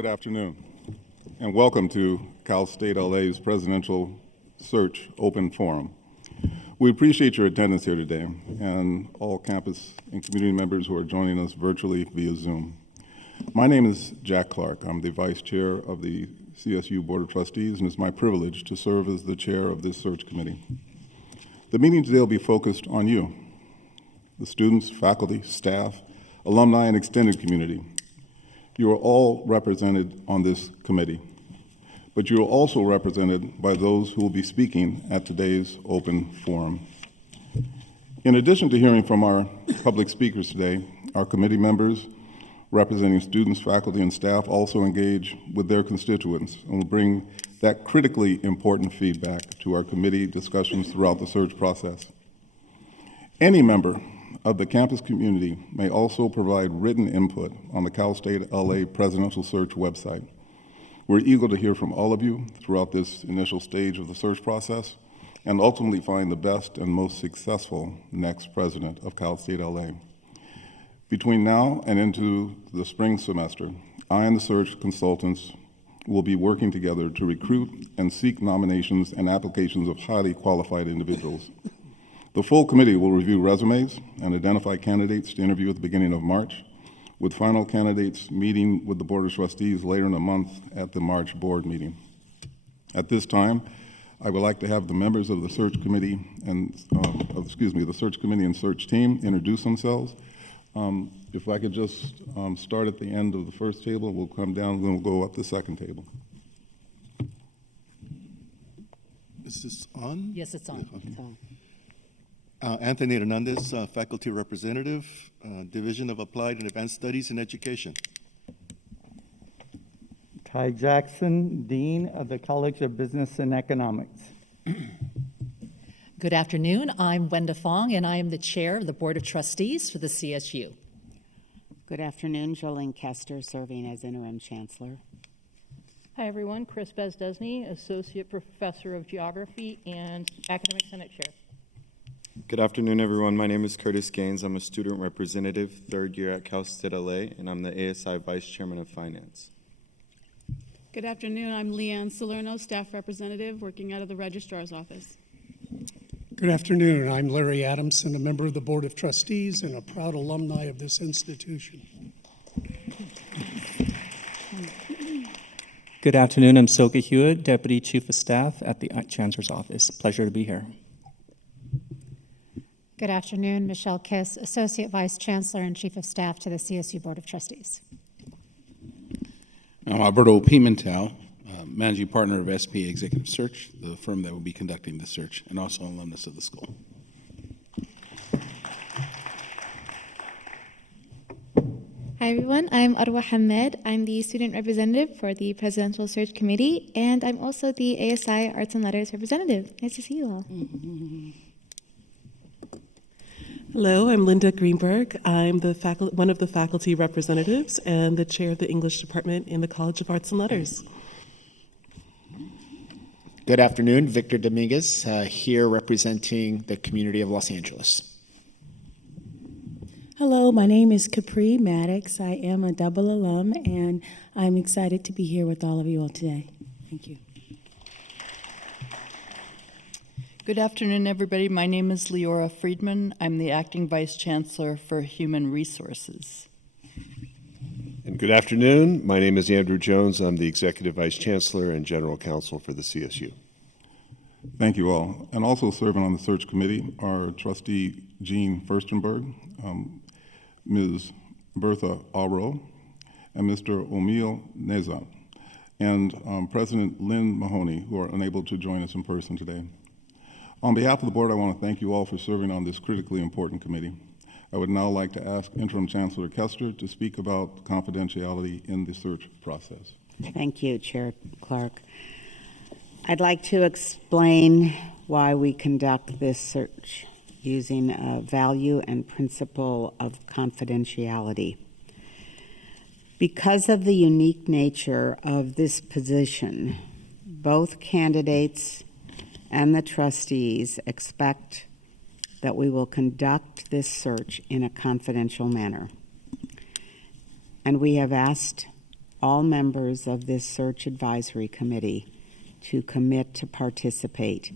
Good afternoon, and welcome to Cal State LA's Presidential Search Open Forum. We appreciate your attendance here today and all campus and community members who are joining us virtually via Zoom. My name is Jack Clark. I'm the Vice Chair of the CSU Board of Trustees, and it's my privilege to serve as the chair of this search committee. The meeting today will be focused on you, the students, faculty, staff, alumni, and extended community. You are all represented on this committee, but you are also represented by those who will be speaking at today's open forum. In addition to hearing from our public speakers today, our committee members representing students, faculty, and staff also engage with their constituents and will bring that critically important feedback to our committee discussions throughout the search process. Any member of the campus community may also provide written input on the Cal State LA Presidential Search website. We're eager to hear from all of you throughout this initial stage of the search process and ultimately find the best and most successful next president of Cal State LA. Between now and into the spring semester, I and the search consultants will be working together to recruit and seek nominations and applications of highly qualified individuals. The full committee will review resumes and identify candidates to interview at the beginning of March, with final candidates meeting with the Board of Trustees later in the month at the March board meeting. At this time, I would like to have the members of the search committee and, the search committee and search team introduce themselves. If I could just start at the end of the first table, we'll come down, then we'll go up the second table. Is this on? Yes, it's on. Okay. Anthony Hernandez, faculty representative, Division of Applied and Advanced Studies in Education. Ty Jackson, Dean of the College of Business and Economics. Good afternoon. I'm Wenda Fong, and I am the chair of the Board of Trustees for the CSU. Good afternoon. Jolene Kester, serving as interim chancellor. Hi, everyone. Chris Bezdesny, associate professor of geography and academic senate chair. Good afternoon, everyone. My name is Curtis Gaines. I'm a student representative, third year at Cal State LA, and I'm the ASI Vice Chairman of Finance. Good afternoon. I'm Leanne Salerno, staff representative, working out of the registrar's office. Good afternoon. I'm Larry Adamson, a member of the Board of Trustees and a proud alumni of this institution. Good afternoon. I'm Soka Hewitt, Deputy Chief of Staff at the Chancellor's Office. Pleasure to be here. Good afternoon. Michelle Kiss, Associate Vice Chancellor and Chief of Staff to the CSU Board of Trustees. I'm Alberto Pimentel, Managing Partner of SP Executive Search, the firm that will be conducting the search, and also an alumnus of the school. Hi, everyone. I'm Arwa Hamed. I'm the student representative for the Presidential Search Committee, and I'm also the ASI Arts and Letters representative. Nice to see you all. Hello, I'm Linda Greenberg. I'm one of the faculty representatives and the chair of the English department in the College of Arts and Letters. Good afternoon, Victor Dominguez, here representing the community of Los Angeles. Hello, my name is Capri Maddox. I am a double alum, and I'm excited to be here with all of you all today. Thank you. Good afternoon, everybody. My name is Leora Friedman. I'm the Acting Vice Chancellor for Human Resources. And good afternoon. My name is Andrew Jones. I'm the Executive Vice Chancellor and General Counsel for the CSU. Thank you all. And also serving on the search committee are Trustee Jean Furstenberg, Ms. Bertha Aro, and Mr. Omil Nezat, and President Lynn Mahoney, who are unable to join us in person today. On behalf of the board, I want to thank you all for serving on this critically important committee. I would now like to ask Interim Chancellor Kester to speak about confidentiality in the search process. Thank you, Chair Clark. I'd like to explain why we conduct this search using a value and principle of confidentiality. Because of the unique nature of this position, both candidates and the trustees expect that we will conduct this search in a confidential manner. And we have asked all members of this search advisory committee to commit to participate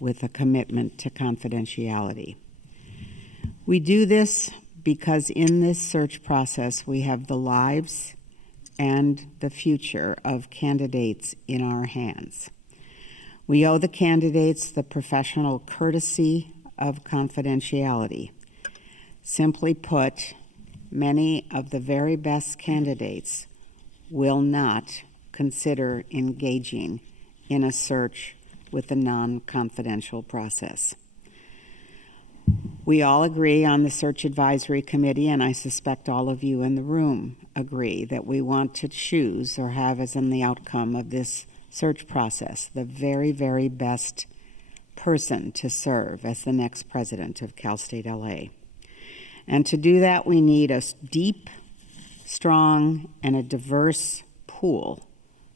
with a commitment to confidentiality. We do this because in this search process we have the lives and the future of candidates in our hands. We owe the candidates the professional courtesy of confidentiality. Simply put, many of the very best candidates will not consider engaging in a search with a non-confidential process. We all agree on the Search Advisory Committee, and I suspect all of you in the room agree that we want to choose or have as in the outcome of this search process the very, very best person to serve as the next president of Cal State LA. And to do that, we need a deep, strong, and a diverse pool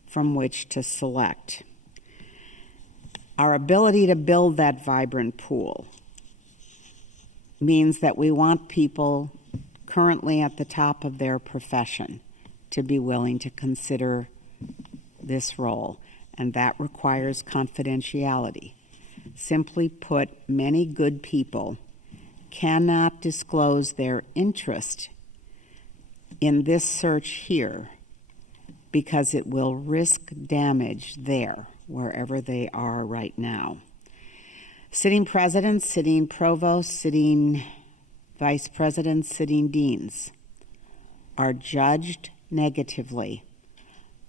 from which to select. Our ability to build that vibrant pool means that we want people currently at the top of their profession to be willing to consider this role, and that requires confidentiality. Simply put, many good people cannot disclose their interest in this search here because it will risk damage there, wherever they are right now. Sitting presidents, sitting provosts, sitting vice presidents, sitting deans are judged negatively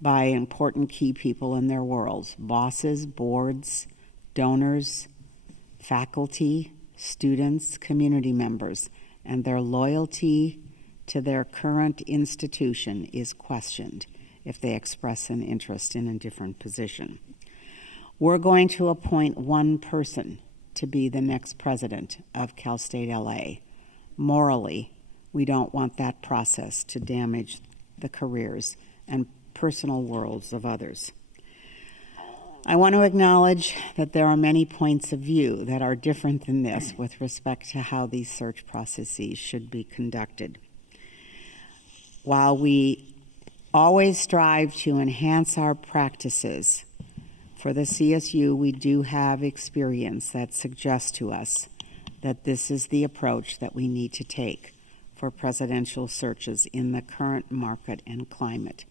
by important key people in their worlds: bosses, boards, donors, faculty, students, community members, and their loyalty to their current institution is questioned if they express an interest in a different position. We're going to appoint one person to be the next president of Cal State LA. Morally, we don't want that process to damage the careers and personal worlds of others. I want to acknowledge that there are many points of view that are different than this with respect to how these search processes should be conducted. While we always strive to enhance our practices, for the CSU, we do have experience that suggests to us that this is the approach that we need to take for presidential searches in the current market and climate.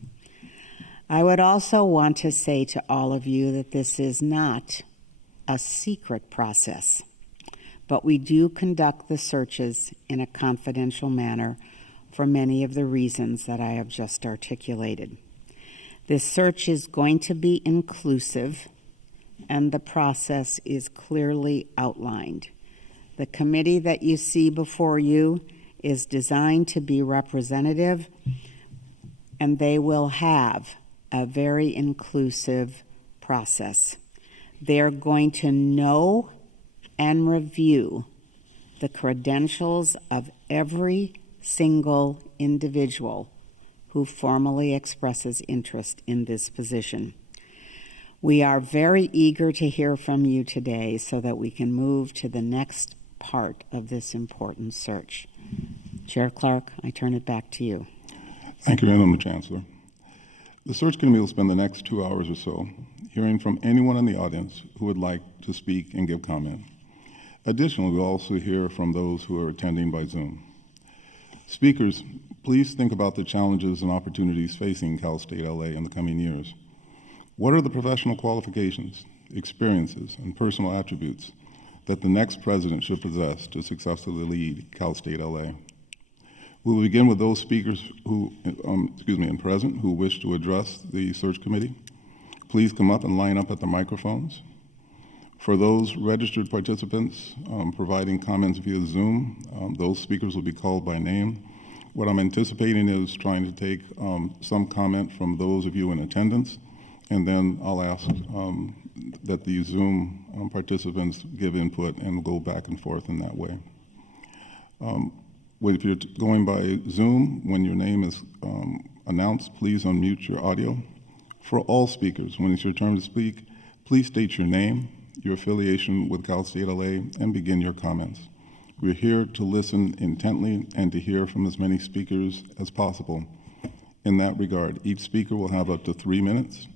I would also want to say to all of you that this is not a secret process, but we do conduct the searches in a confidential manner for many of the reasons that I have just articulated. This search is going to be inclusive, and the process is clearly outlined. The committee that you see before you is designed to be representative, and they will have a very inclusive process. They're going to know and review the credentials of every single individual who formally expresses interest in this position. We are very eager to hear from you today so that we can move to the next part of this important search. Chair Clark, I turn it back to you. Thank you, Madam Chancellor. The search committee will spend the next 2 hours or so hearing from anyone in the audience who would like to speak and give comment. Additionally, we'll also hear from those who are attending by Zoom. Speakers, please think about the challenges and opportunities facing Cal State LA in the coming years. What are the professional qualifications, experiences, and personal attributes that the next president should possess to successfully lead Cal State LA? We will begin with those speakers who, and present who wish to address the search committee. Please come up and line up at the microphones. For those registered participants providing comments via Zoom, those speakers will be called by name. What I'm anticipating is trying to take some comment from those of you in attendance, and then I'll ask that the Zoom participants give input, and we'll go back and forth in that way. If you're going by Zoom, when your name is announced, please unmute your audio. For all speakers, when it's your turn to speak, please state your name, your affiliation with Cal State LA, and begin your comments. We're here to listen intently and to hear from as many speakers as possible. in that regard. Each speaker will have up to 3 minutes.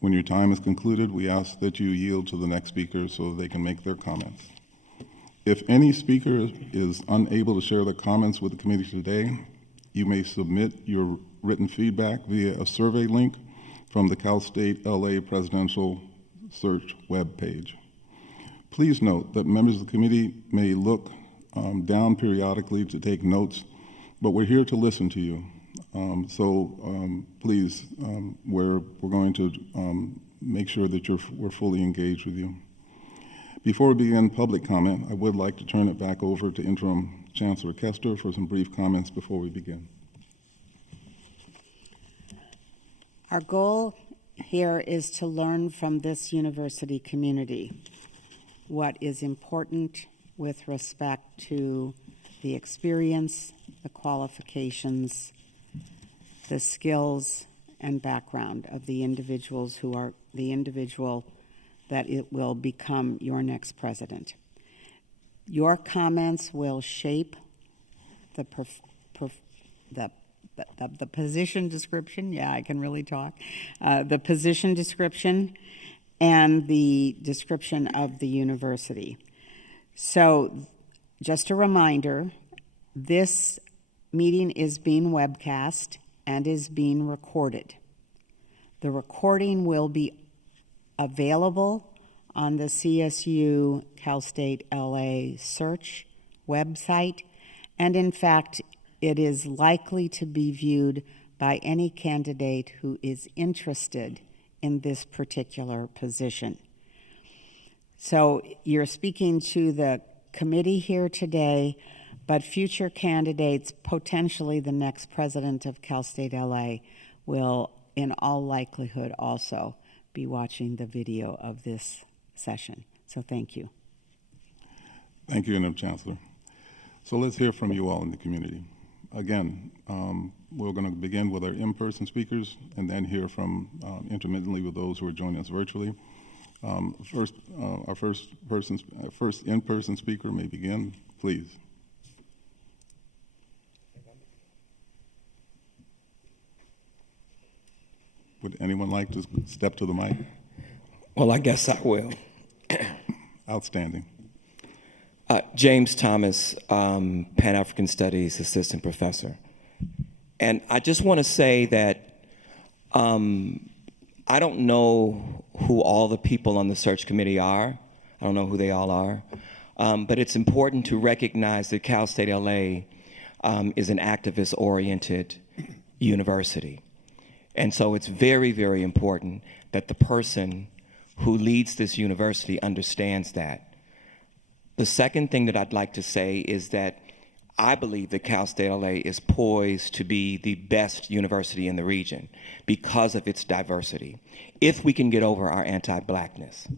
When your time is concluded, we ask that you yield to the next speaker so they can make their comments. If any speaker is unable to share their comments with the committee today, you may submit your written feedback via a survey link from the Cal State LA Presidential Search webpage. Please note that members of the committee may look down periodically to take notes, but we're here to listen to you. Please, we're going to make sure that we're fully engaged with you. Before we begin public comment, I would like to turn it back over to Interim Chancellor Kester for some brief comments before we begin. Our goal here is to learn from this university community what is important with respect to the experience, the qualifications, the skills and background of the individuals who are the individual that it will become your next president. Your comments will shape the position description. Yeah, I can really talk. The position description and the description of the university. So, just a reminder, this meeting is being webcast and is being recorded. The recording will be available on the CSU Cal State LA search website, and in fact, it is likely to be viewed by any candidate who is interested in this particular position. So you're speaking to the committee here today, but future candidates, potentially the next president of Cal State LA, will in all likelihood also be watching the video of this session. So thank you. Thank you, Interim Chancellor. So let's hear from you all in the community. Again, we're going to begin with our in-person speakers and then hear from intermittently with those who are joining us virtually. Our first in-person speaker may begin, please. Would anyone like to step to the mic? Well, I guess I will. Outstanding. James Thomas, Pan-African Studies Assistant Professor. And I just want to say that I don't know who all the people on the search committee are. I don't know who they all are. But it's important to recognize that Cal State LA is an activist-oriented university. And so it's very, very important that the person who leads this university understands that. The second thing that I'd like to say is that I believe that Cal State LA is poised to be the best university in the region because of its diversity, if we can get over our anti-Blackness.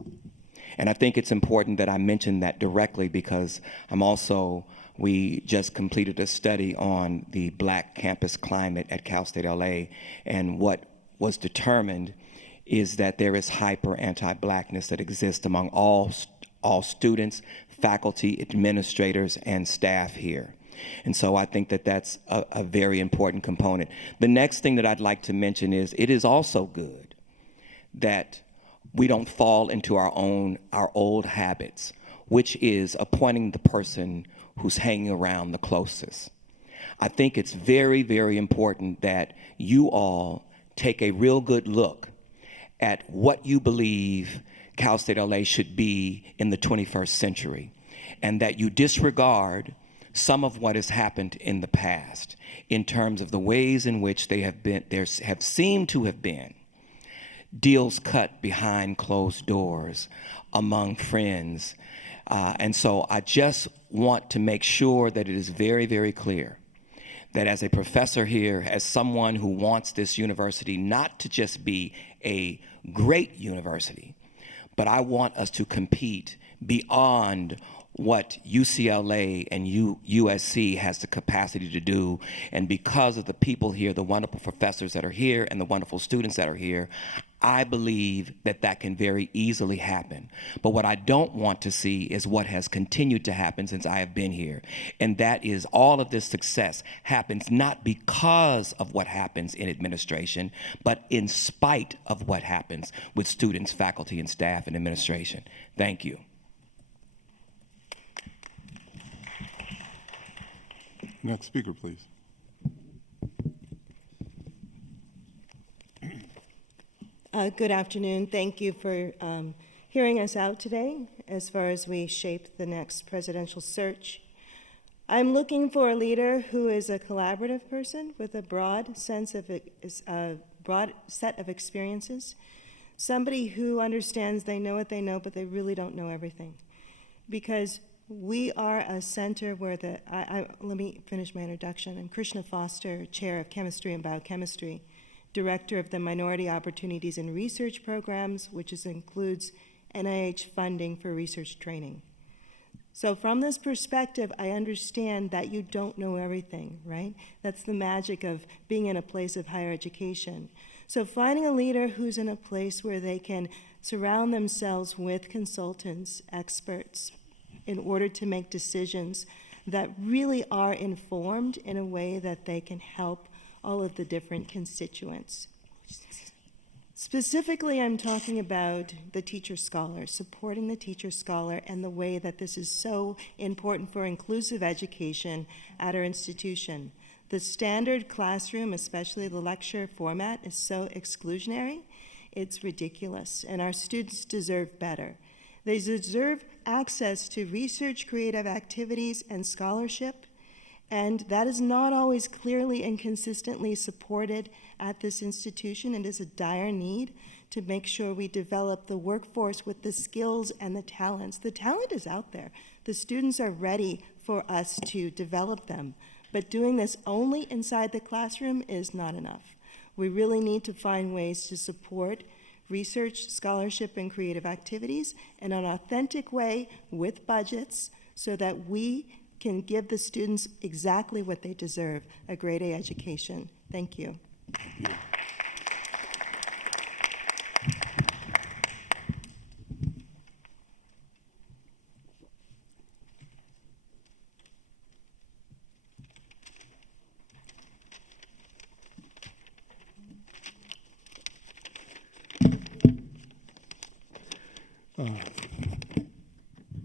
And I think it's important that I mention that directly because we just completed a study on the Black campus climate at Cal State LA, and what was determined is that there is hyper anti-Blackness that exists among all students, faculty, administrators, and staff here. And so I think that that's a very important component. The next thing that I'd like to mention is it is also good that we don't fall into our old habits, which is appointing the person who's hanging around the closest. I think it's very, very important that you all take a real good look at what you believe Cal State LA should be in the 21st century, and that you disregard some of what has happened in the past in terms of the ways in which there have seemed to have been deals cut behind closed doors among friends. And so I just want to make sure that it is very, very clear that as a professor here, as someone who wants this university not to just be a great university, but I want us to compete beyond what UCLA and USC has the capacity to do. And because of the people here, the wonderful professors that are here and the wonderful students that are here, I believe that that can very easily happen. But what I don't want to see is what has continued to happen since I have been here. And that is all of this success happens not because of what happens in administration, but in spite of what happens with students, faculty, and staff and administration. Thank you. Next speaker, please. Good afternoon. Thank you for hearing us out today as far as we shape the next presidential search. I'm looking for a leader who is a collaborative person with a broad set of experiences, somebody who understands they know what they know, but they really don't know everything. Because we are a center where let me finish my introduction. I'm Krishna Foster, Chair of Chemistry and Biochemistry, Director of the Minority Opportunities in Research Programs, which includes NIH funding for research training. So from this perspective, I understand that you don't know everything, right? That's the magic of being in a place of higher education. So finding a leader who's in a place where they can surround themselves with consultants, experts, in order to make decisions that really are informed in a way that they can help all of the different constituents. Specifically, I'm talking about the teacher scholar, supporting the teacher scholar, and the way that this is so important for inclusive education at our institution. The standard classroom, especially the lecture format, is so exclusionary, it's ridiculous, and our students deserve better. They deserve access to research, creative activities, and scholarship, and that is not always clearly and consistently supported at this institution. It is a dire need to make sure we develop the workforce with the skills and the talents. The talent is out there. The students are ready for us to develop them, but doing this only inside the classroom is not enough. We really need to find ways to support research, scholarship, and creative activities in an authentic way with budgets so that we can give the students exactly what they deserve, a grade A education. Thank you.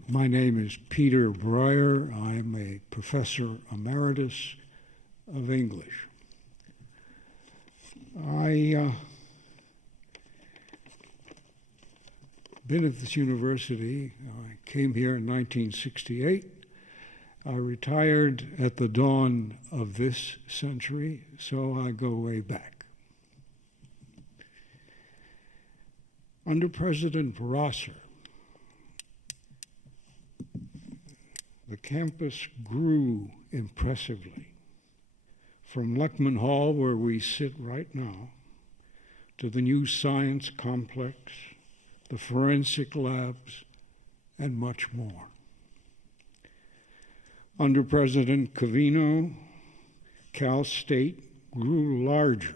My name is Peter Breyer. I'm a professor emeritus of English. I been at this university. I came here in 1968. I retired at the dawn of this century, so I go way back. Under President Rosser, the campus grew impressively, from Luckman Hall, where we sit right now, to the new science complex, the forensic labs, and much more. Under President Covino, Cal State grew larger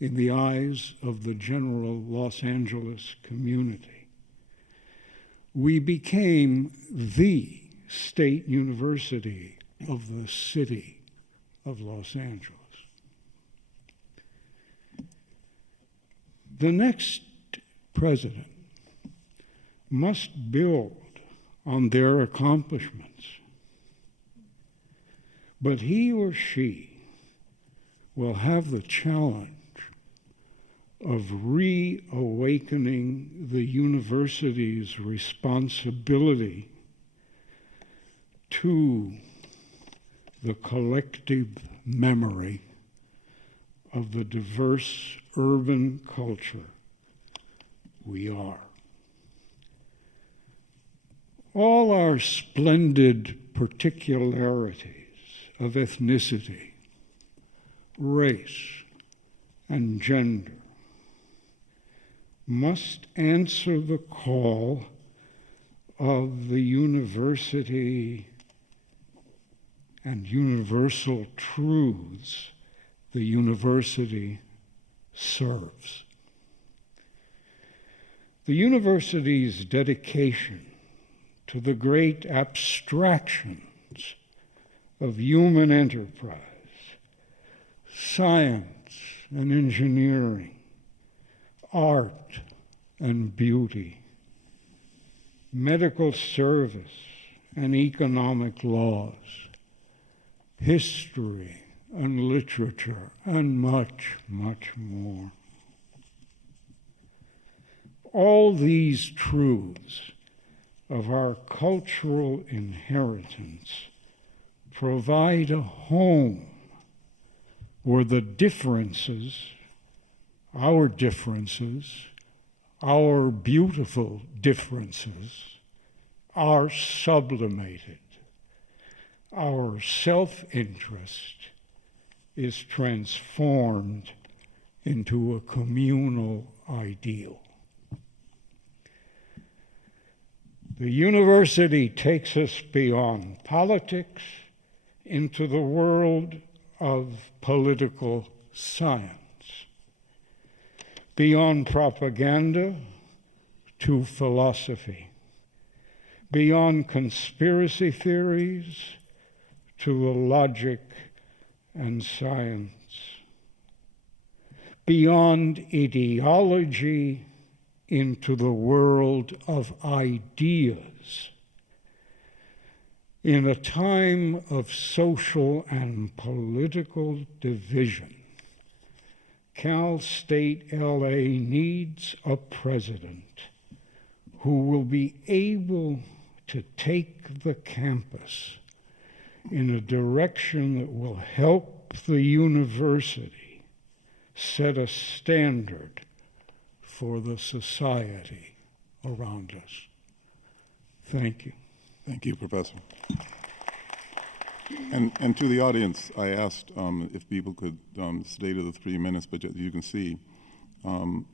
in the eyes of the general Los Angeles community. We became the state university of the city of Los Angeles. The next president must build on their accomplishments, but he or she will have the challenge of reawakening the university's responsibility to the collective memory of the diverse urban culture we are. All our splendid particularities of ethnicity, race, and gender must answer the call of the university and universal truths the university serves. The university's dedication to the great abstractions of human enterprise, science and engineering, art and beauty, medical service and economic laws, history and literature, and much, much more. All these truths of our cultural inheritance provide a home where the differences, our beautiful differences, are sublimated. Our self-interest is transformed into a communal ideal. The university takes us beyond politics into the world of political science, beyond propaganda to philosophy, beyond conspiracy theories to logic and science, beyond ideology into the world of ideas. In a time of social and political division, Cal State LA needs a president who will be able to take the campus in a direction that will help the university set a standard for the society around us. Thank you. Thank you, Professor. And to the audience, I asked if people could stay to the 3 minutes, but as you can see,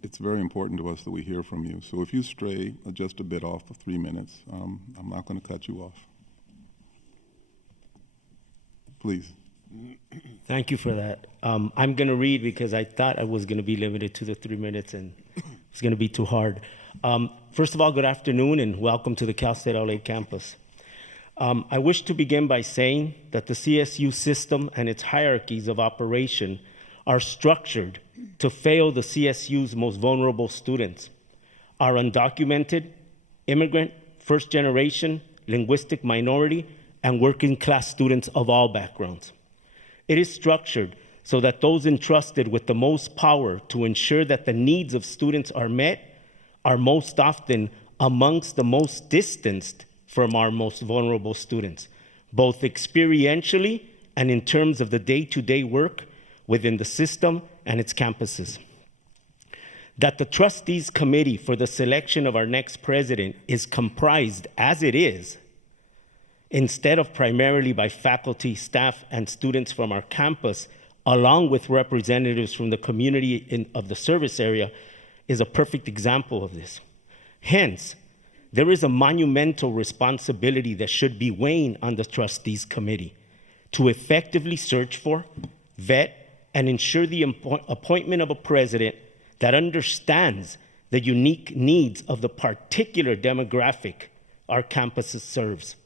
it's very important to us that we hear from you. So if you stray just a bit off the 3 minutes, I'm not going to cut you off. Please. Thank you for that. I'm going to read because I thought I was going to be limited to the 3 minutes and it's going to be too hard. First of all, good afternoon and welcome to the Cal State LA campus. I wish to begin by saying that the CSU system and its hierarchies of operation are structured to fail the CSU's most vulnerable students, our undocumented, immigrant, first generation, linguistic minority, and working class students of all backgrounds. It is structured so that those entrusted with the most power to ensure that the needs of students are met are most often amongst the most distanced from our most vulnerable students, both experientially and in terms of the day-to-day work within the system and its campuses. That the Trustees Committee for the selection of our next president is comprised, as it is, instead of primarily by faculty, staff, and students from our campus, along with representatives from the community of the service area, is a perfect example of this. Hence, there is a monumental responsibility that should be weighing on the Trustees Committee to effectively search for, vet, and ensure the appointment of a president that understands the unique needs of the particular demographic our campus serves,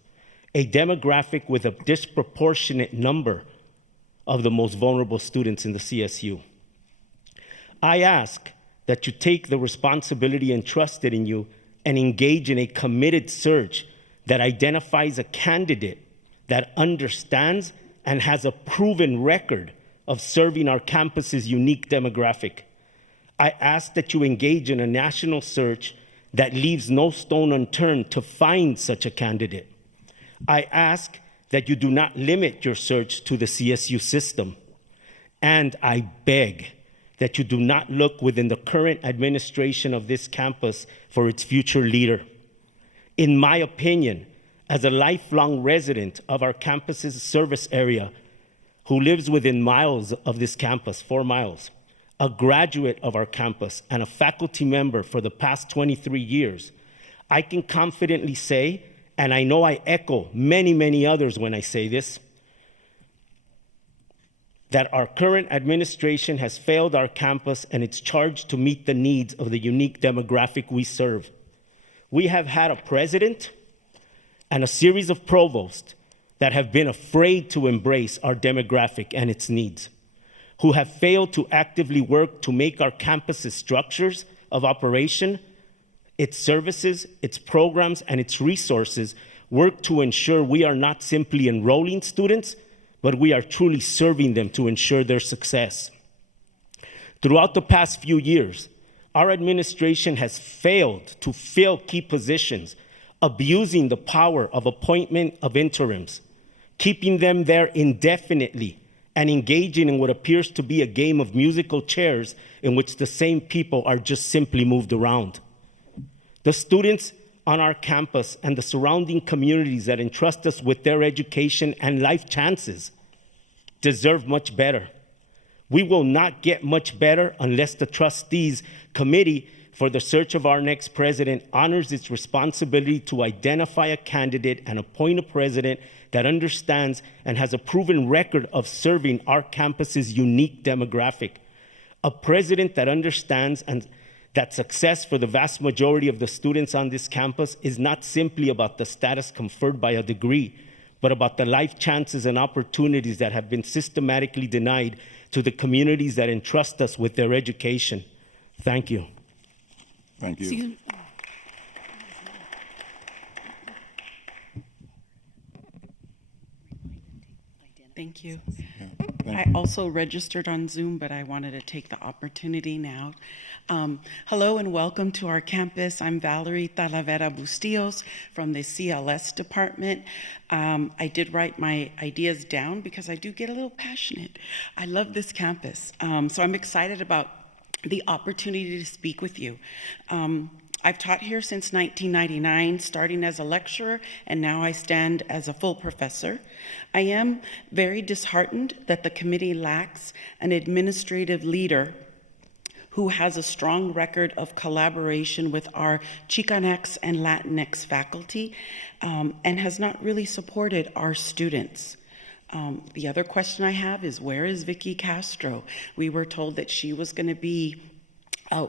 a demographic with a disproportionate number of the most vulnerable students in the CSU. I ask that you take the responsibility entrusted in you and engage in a committed search that identifies a candidate that understands and has a proven record of serving our campus's unique demographic. I ask that you engage in a national search that leaves no stone unturned to find such a candidate. I ask that you do not limit your search to the CSU system. And I beg that you do not look within the current administration of this campus for its future leader. In my opinion, as a lifelong resident of our campus's service area who lives within miles of this campus, 4 miles, a graduate of our campus and a faculty member for the past 23 years, I can confidently say, and I know I echo many, many others when I say this, that our current administration has failed our campus and it's charged to meet the needs of the unique demographic we serve. We have had a president and a series of provosts that have been afraid to embrace our demographic and its needs, who have failed to actively work to make our campus's structures of operation, its services, its programs, and its resources work to ensure we are not simply enrolling students, but we are truly serving them to ensure their success. Throughout the past few years, our administration has failed to fill key positions, abusing the power of appointment of interims, keeping them there indefinitely, and engaging in what appears to be a game of musical chairs in which the same people are just simply moved around. The students on our campus and the surrounding communities that entrust us with their education and life chances deserve much better. We will not get much better unless the Trustees Committee for the search of our next president honors its responsibility to identify a candidate and appoint a president that understands and has a proven record of serving our campus's unique demographic. A president that understands and that success for the vast majority of the students on this campus is not simply about the status conferred by a degree, but about the life chances and opportunities that have been systematically denied to the communities that entrust us with their education. Thank you. Thank you. Thank you. I also registered on Zoom, but I wanted to take the opportunity now. Hello and welcome to our campus. I'm Valerie Talavera Bustillos from the CLS department. I did write my ideas down because I do get a little passionate. I love this campus. So I'm excited about the opportunity to speak with you. I've taught here since 1999, starting as a lecturer, and now I stand as a full professor. I am very disheartened that the committee lacks an administrative leader who has a strong record of collaboration with our Chicanx and Latinx faculty, and has not really supported our students. The other question I have is, where is Vicky Castro? We were told that she was going to be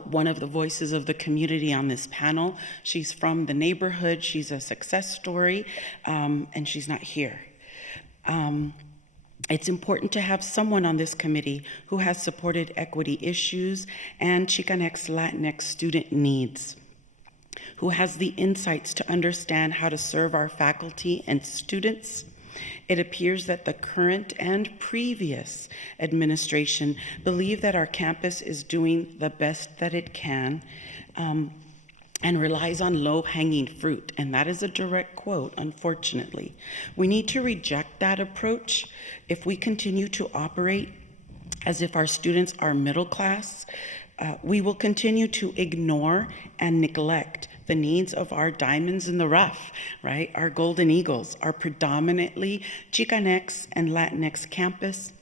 one of the voices of the community on this panel. She's from the neighborhood, she's a success story, and she's not here. It's important to have someone on this committee who has supported equity issues and Chicanx Latinx student needs, who has the insights to understand how to serve our faculty and students. It appears that the current and previous administration believe that our campus is doing the best that it can, and relies on low-hanging fruit. And that is a direct quote, unfortunately. We need to reject that approach. If we continue to operate as if our students are middle class, we will continue to ignore and neglect the needs of our diamonds in the rough, right? Our golden eagles, our predominantly Chicanx and Latinx campus,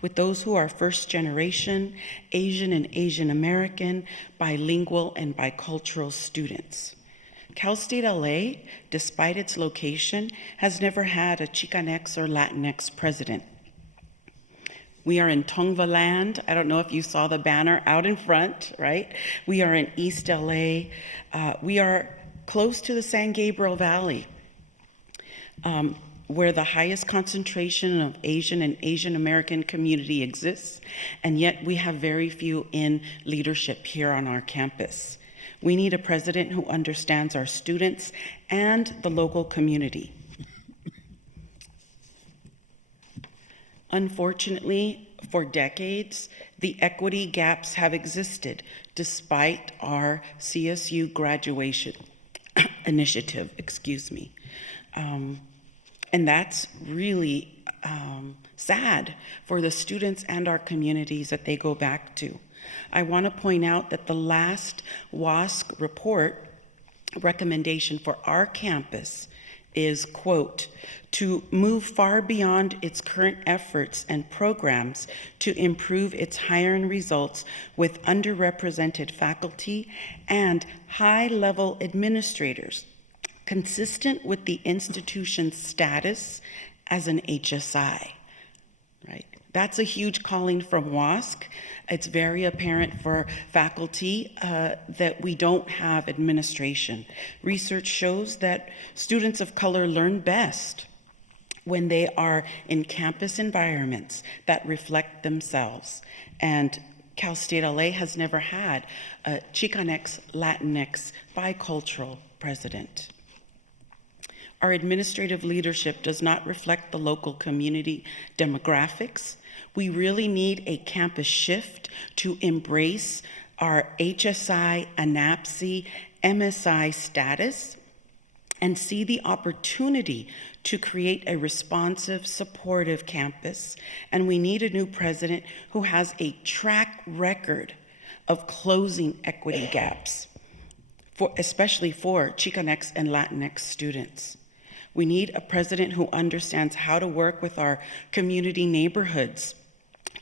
with those who are first generation, Asian and Asian American, bilingual and bicultural students. Cal State LA, despite its location, has never had a Chicanx or Latinx president. We are in Tongva land. I don't know if you saw the banner out in front, right? We are in East LA. We are close to the San Gabriel Valley, where the highest concentration of Asian and Asian American community exists, and yet we have very few in leadership here on our campus. We need a president who understands our students and the local community. Unfortunately, for decades, the equity gaps have existed despite our CSU graduation initiative, and that's really sad for the students and our communities that they go back to. I want to point out that the last WASC report recommendation for our campus is, quote, to move far beyond its current efforts and programs to improve its hiring results with underrepresented faculty and high-level administrators, consistent with the institution's status as an HSI. right? That's a huge calling from WASC. It's very apparent for faculty that we don't have administration. Research shows that students of color learn best when they are in campus environments that reflect themselves. And Cal State LA has never had a Chicanx, Latinx, bicultural president. Our administrative leadership does not reflect the local community demographics. We really need a campus shift to embrace our HSI, ANAPSI, MSI status and see the opportunity to create a responsive, supportive campus. And we need a new president who has a track record of closing equity gaps, especially for Chicanx and Latinx students. We need a president who understands how to work with our community neighborhoods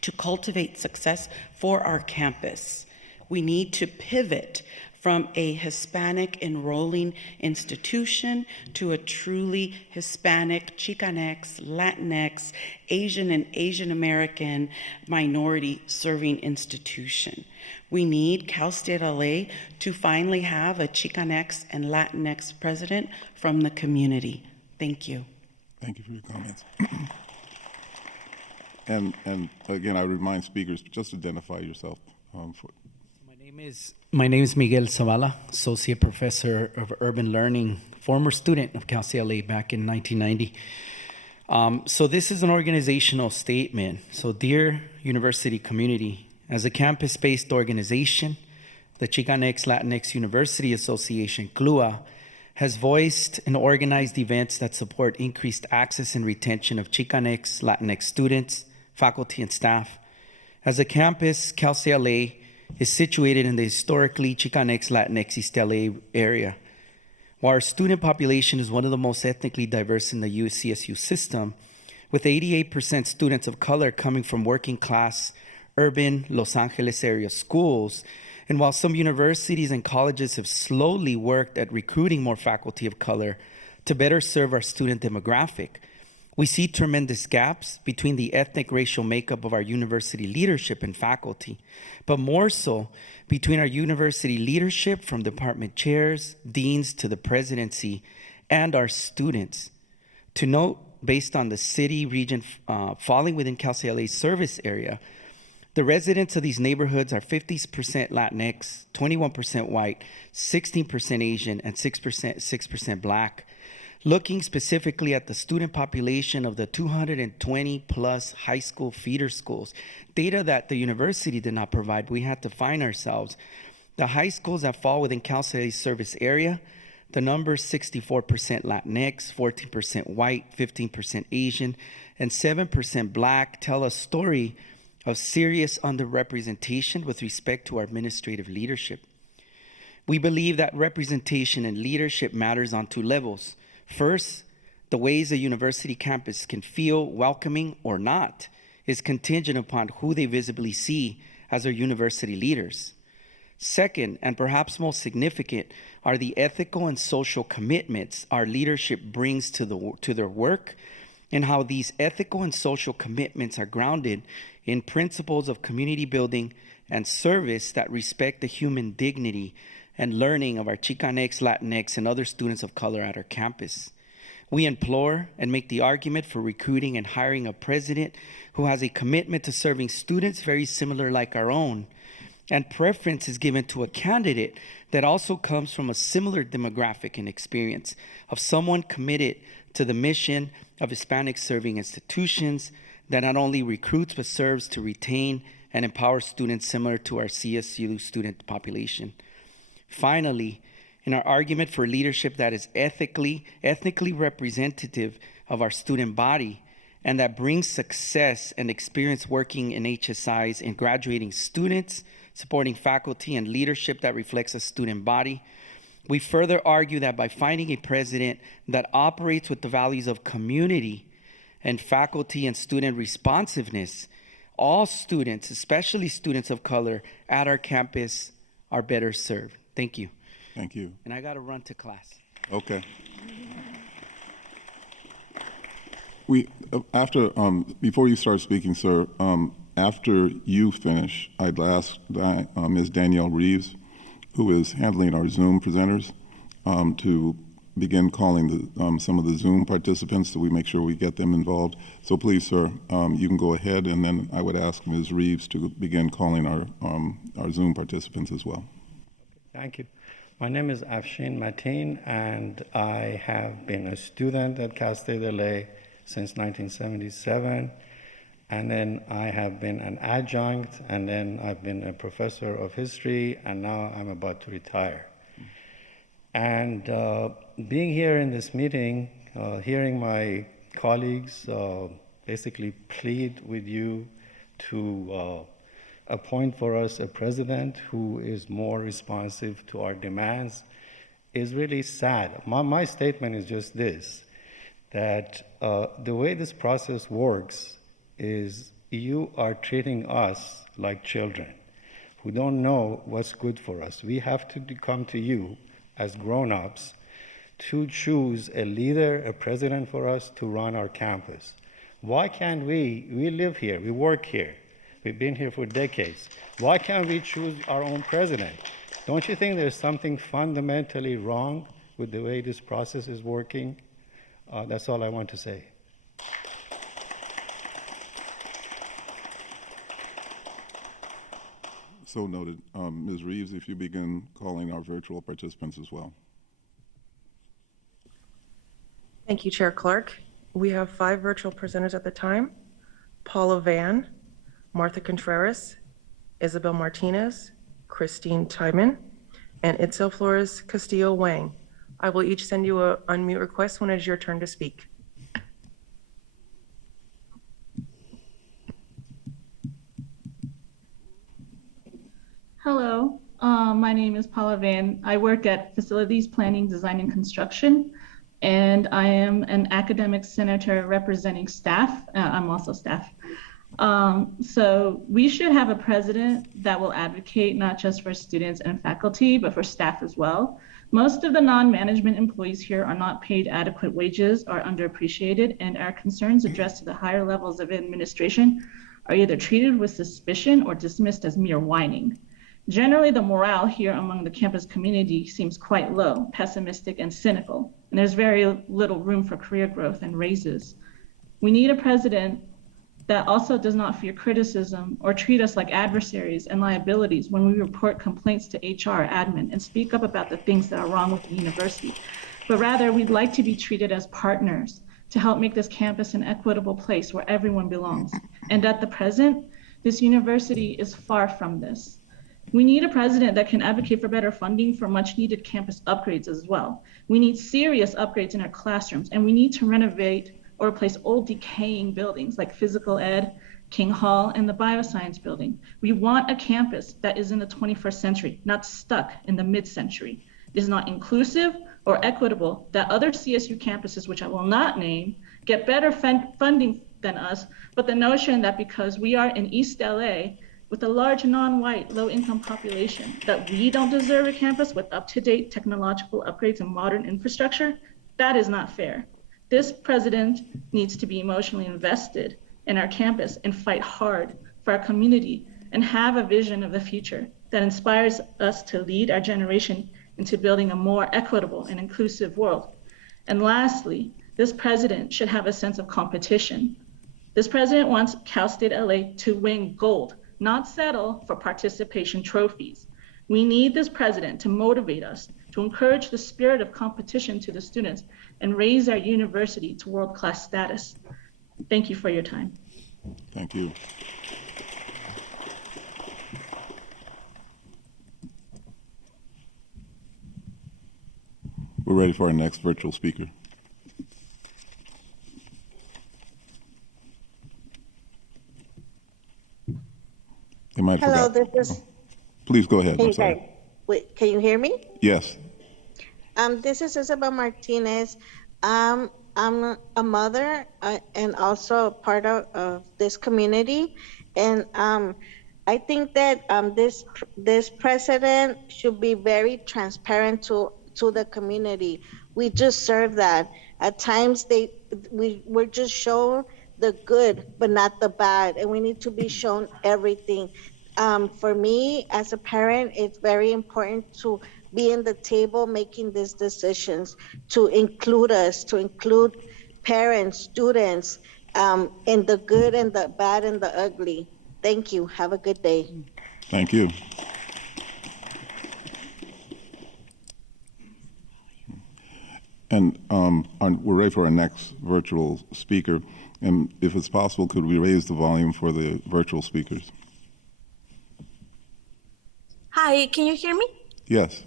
to cultivate success for our campus. We need to pivot from a Hispanic enrolling institution to a truly Hispanic, Chicanx, Latinx, Asian and Asian American minority serving institution. We need Cal State LA to finally have a Chicanx and Latinx president from the community. Thank you. Thank you for your comments. And again, I remind speakers, just identify yourself. My name is Miguel Zavala, Associate Professor of Urban Learning, former student of Cal State LA back in 1990. So this is an organizational statement. So dear university community, as a campus-based organization, the Chicanx Latinx University Association, CLUA, has voiced and organized events that support increased access and retention of Chicanx Latinx students, faculty, and staff. As a campus, Cal State LA is situated in the historically Chicanx Latinx East LA area. While our student population is one of the most ethnically diverse in the UCSU system, with 88% students of color coming from working class, urban Los Angeles area schools, and while some universities and colleges have slowly worked at recruiting more faculty of color to better serve our student demographic, we see tremendous gaps between the ethnic racial makeup of our university leadership and faculty, but more so between our university leadership from department chairs, deans to the presidency, and our students. To note, based on the city region falling within Cal State LA's service area, the residents of these neighborhoods are 50% Latinx, 21% white, 16% Asian, and 6% Black. Looking specifically at the student population of the 220 plus high school feeder schools, data that the university did not provide, we had to find ourselves. The high schools that fall within Cal State's service area, the number 64% Latinx, 14% white, 15% Asian, and 7% Black tell a story of serious underrepresentation with respect to our administrative leadership. We believe that representation and leadership matters on two levels. First, the ways a university campus can feel welcoming or not is contingent upon who they visibly see as our university leaders. Second, and perhaps most significant, are the ethical and social commitments our leadership brings to their work, and how these ethical and social commitments are grounded in principles of community building and service that respect the human dignity and learning of our Chicanx, Latinx, and other students of color at our campus. We implore and make the argument for recruiting and hiring a president who has a commitment to serving students very similar like our own, and preference is given to a candidate that also comes from a similar demographic and experience of someone committed to the mission of Hispanic serving institutions that not only recruits but serves to retain and empower students similar to our CSU student population. Finally, in our argument for leadership that is ethnically representative of our student body and that brings success and experience working in HSIs in graduating students, supporting faculty, and leadership that reflects a student body, we further argue that by finding a president that operates with the values of community and faculty and student responsiveness, all students, especially students of color at our campus, are better served. Thank you. Thank you. And I got to run to class. Okay. Before you start speaking, sir, after you finish, I'd ask Ms. Danielle Reeves, who is handling our Zoom presenters, to begin calling some of the Zoom participants so we make sure we get them involved. So please, sir, you can go ahead, and then I would ask Ms. Reeves to begin calling our Zoom participants as well. Thank you. My name is Afshin Mateen, and I have been a student at Cal State LA since 1977. And then I have been an adjunct, and then I've been a professor of history, and now I'm about to retire. And being here in this meeting, hearing my colleagues basically plead with you to appoint for us a president who is more responsive to our demands is really sad. My statement is just this, that the way this process works is you are treating us like children who don't know what's good for us. We have to come to you as grown-ups to choose a leader, a president for us to run our campus. Why can't we live here, we work here, we've been here for decades. Why can't we choose our own president? Don't you think there's something fundamentally wrong with the way this process is working? That's all I want to say. So noted. Ms. Reeves, if you begin calling our virtual participants as well. Thank you, Chair Clark. We have 5 virtual presenters at the time: Paula Van, Martha Contreras, Isabel Martinez, Christine Timon, and Itzel Flores Castillo Wang. I will each send you an unmute request when it is your turn to speak. Hello, my name is Paula Van. I work at Facilities Planning, Design, and Construction, and I am an academic senator representing staff. I'm also staff. So we should have a president that will advocate not just for students and faculty, but for staff as well. Most of the non-management employees here are not paid adequate wages or underappreciated, and our concerns addressed to the higher levels of administration are either treated with suspicion or dismissed as mere whining. Generally, the morale here among the campus community seems quite low, pessimistic, and cynical, and there's very little room for career growth and raises. We need a president that also does not fear criticism or treat us like adversaries and liabilities when we report complaints to HR, admin, and speak up about the things that are wrong with the university. But rather, we'd like to be treated as partners to help make this campus an equitable place where everyone belongs. And at the present, this university is far from this. We need a president that can advocate for better funding for much needed campus upgrades as well. We need serious upgrades in our classrooms, and we need to renovate or replace old decaying buildings like physical ed, King Hall, and the bioscience building. We want a campus that is in the 21st century, not stuck in the mid-century. It is not inclusive or equitable that other CSU campuses, which I will not name, get better funding than us, but the notion that because we are in East LA, with a large non-white, low-income population, that we don't deserve a campus with up-to-date technological upgrades and modern infrastructure, that is not fair. This president needs to be emotionally invested in our campus and fight hard for our community and have a vision of the future that inspires us to lead our generation into building a more equitable and inclusive world. And lastly, this president should have a sense of competition. This president wants Cal State LA to win gold, not settle for participation trophies. We need this president to motivate us, to encourage the spirit of competition to the students, and raise our university to world-class status. Thank you for your time. Thank you. We're ready for our next virtual speaker. They might have Hello, forgot. this is. Please go ahead. Can I'm you, sorry. wait, can you hear me? Yes. This is Isabel Martinez. I'm a mother and also a part of this community, and I think that this president should be very transparent to the community. We just serve that. At times we're just shown the good, but not the bad, and we need to be shown everything. For me, as a parent, it's very important to be in the table making these decisions, to include us, to include parents, students, in the good and the bad and the ugly. Thank you. Have a good day. Thank you. And we're ready for our next virtual speaker. And if it's possible, could we raise the volume for the virtual speakers? Hi, can you hear me? Yes.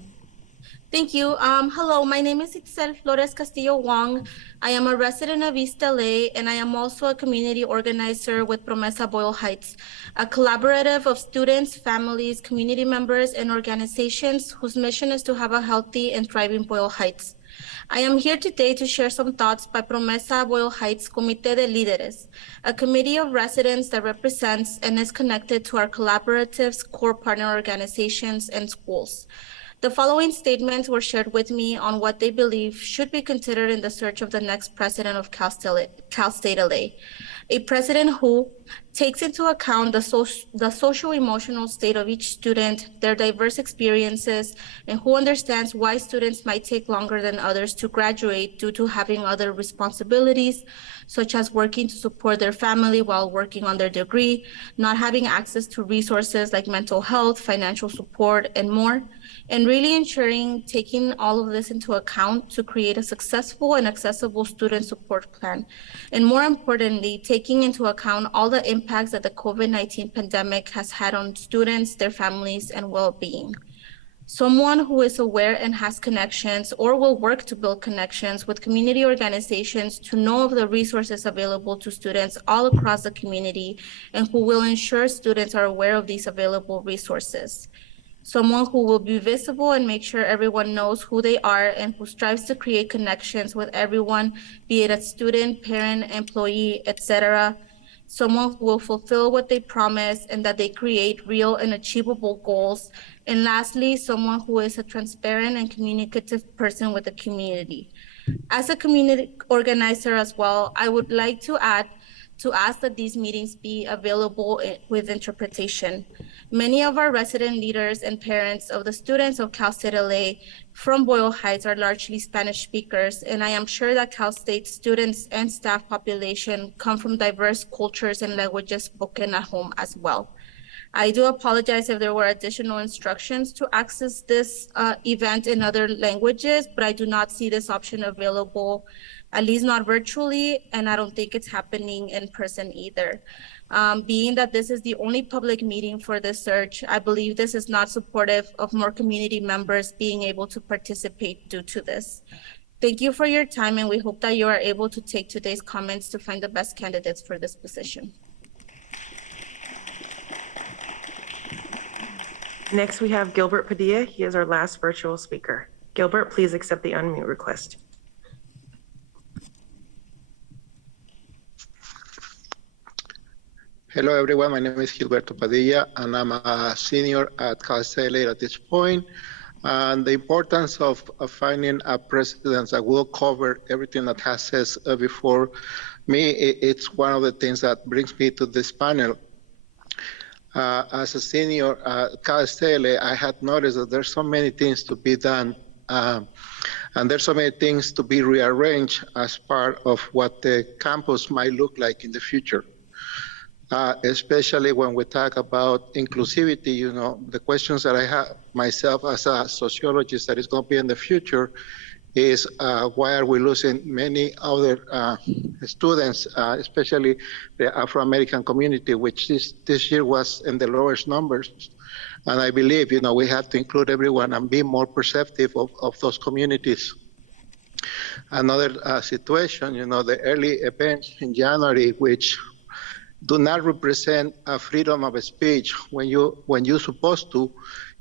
Thank you. Hello, my name is Itzel Flores Castillo Wong. I am a resident of East LA, and I am also a community organizer with Promesa Boyle Heights, a collaborative of students, families, community members, and organizations whose mission is to have a healthy and thriving Boyle Heights. I am here today to share some thoughts by Promesa Boyle Heights Comité de Líderes, a committee of residents that represents and is connected to our collaboratives, core partner organizations, and schools. The following statements were shared with me on what they believe should be considered in the search of the next president of Cal State LA. A president who takes into account the social-emotional state of each student, their diverse experiences, and who understands why students might take longer than others to graduate due to having other responsibilities, such as working to support their family while working on their degree, not having access to resources like mental health, financial support, and more, and really ensuring taking all of this into account to create a successful and accessible student support plan. And more importantly, taking into account all the impacts that the COVID-19 pandemic has had on students, their families, and well-being. Someone who is aware and has connections or will work to build connections with community organizations to know of the resources available to students all across the community and who will ensure students are aware of these available resources. Someone who will be visible and make sure everyone knows who they are and who strives to create connections with everyone, be it a student, parent, employee, etc. Someone who will fulfill what they promise and that they create real and achievable goals. And lastly, someone who is a transparent and communicative person with the community. As a community organizer as well, I would like to ask that these meetings be available with interpretation. Many of our resident leaders and parents of the students of Cal State LA from Boyle Heights are largely Spanish speakers, and I am sure that Cal State students and staff population come from diverse cultures and languages spoken at home as well. I do apologize if there were additional instructions to access this event in other languages, but I do not see this option available, at least not virtually, and I don't think it's happening in person either. Being that this is the only public meeting for this search, I believe this is not supportive of more community members being able to participate due to this. Thank you for your time, and we hope that you are able to take today's comments to find the best candidates for this position. Next, we have Gilbert Padilla. He is our last virtual speaker. Gilbert, please accept the unmute request. Hello, everyone. My name is Gilberto Padilla, and I'm a senior at Cal State LA at this point. And the importance of finding a president that will cover everything that has said before me, it's one of the things that brings me to this panel. As a senior at Cal State LA, I had noticed that there's so many things to be done, and there's so many things to be rearranged as part of what the campus might look like in the future. Especially when we talk about inclusivity, you know, the questions that I have myself as a sociologist that is going to be in the future is why are we losing many other students, especially the Afro-American community, which this year was in the lowest numbers. And I believe, you know, we have to include everyone and be more perceptive of those communities. Another situation, you know, the early events in January, which do not represent a freedom of speech when you're supposed to,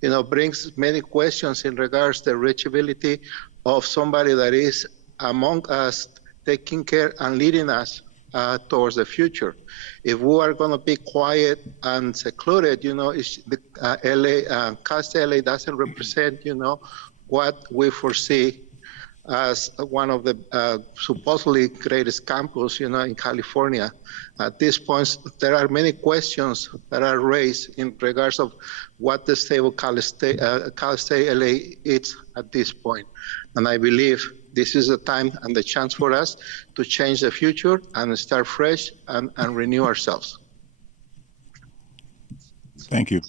you know, brings many questions in regards to the reachability of somebody that is among us, taking care and leading us towards the future. If we are going to be quiet and secluded, you know, Cal State LA doesn't represent, you know, what we foresee as one of the supposedly greatest campus, in California. At this point, there are many questions that are raised in regards of what the state of Cal State LA is at this point. And I believe this is the time and the chance for us to change the future and start fresh and renew ourselves. Thank you.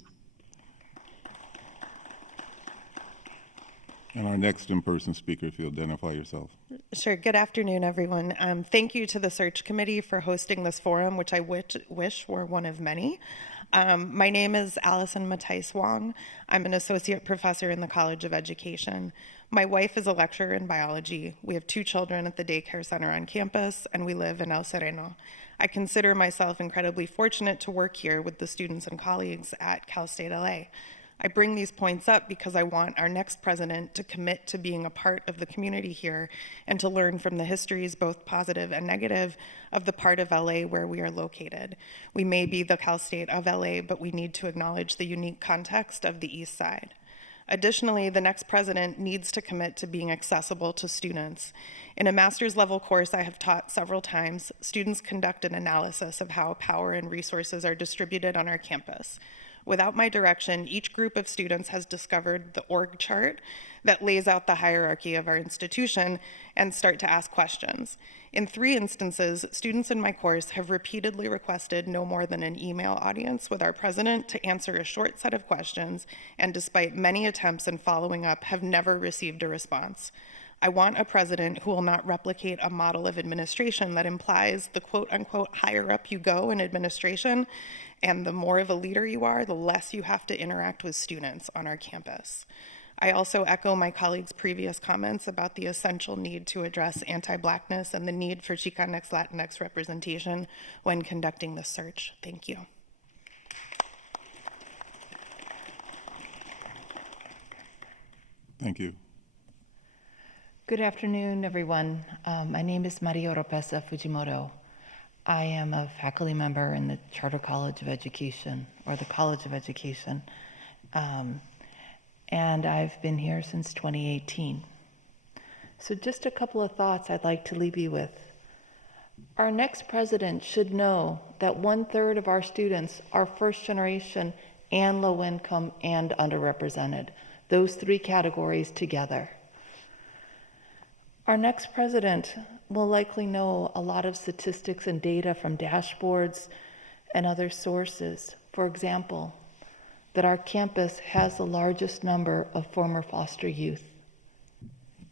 And our next in-person speaker, if you'll identify yourself. Sure. Good afternoon, everyone. Thank you to the search committee for hosting this forum, which I wish were one of many. My name is Allison Matthijs Wong. I'm an associate professor in the College of Education. My wife is a lecturer in biology. We have 2 children at the daycare center on campus, and we live in El Sereno. I consider myself incredibly fortunate to work here with the students and colleagues at Cal State LA. I bring these points up because I want our next president to commit to being a part of the community here and to learn from the histories, both positive and negative, of the part of LA where we are located. We may be the Cal State of LA, but we need to acknowledge the unique context of the East Side. Additionally, the next president needs to commit to being accessible to students. In a master's level course I have taught several times, students conduct an analysis of how power and resources are distributed on our campus. Without my direction, each group of students has discovered the org chart that lays out the hierarchy of our institution and start to ask questions. In 3 instances, students in my course have repeatedly requested no more than an email audience with our president to answer a short set of questions, and despite many attempts in following up, have never received a response. I want a president who will not replicate a model of administration that implies the quote-unquote higher up you go in administration, and the more of a leader you are, the less you have to interact with students on our campus. I also echo my colleagues' previous comments about the essential need to address anti-Blackness and the need for Chicanx Latinx representation when conducting this search. Thank you. Thank you. Good afternoon, everyone. My name is Maria Oropesa Fujimoto. I am a faculty member in the Charter College of Education, or the College of Education, and I've been here since 2018. So just a couple of thoughts I'd like to leave you with. Our next president should know that 1/3 of our students are first generation and low income and underrepresented, those 3 categories together. Our next president will likely know a lot of statistics and data from dashboards and other sources. For example, that our campus has the largest number of former foster youth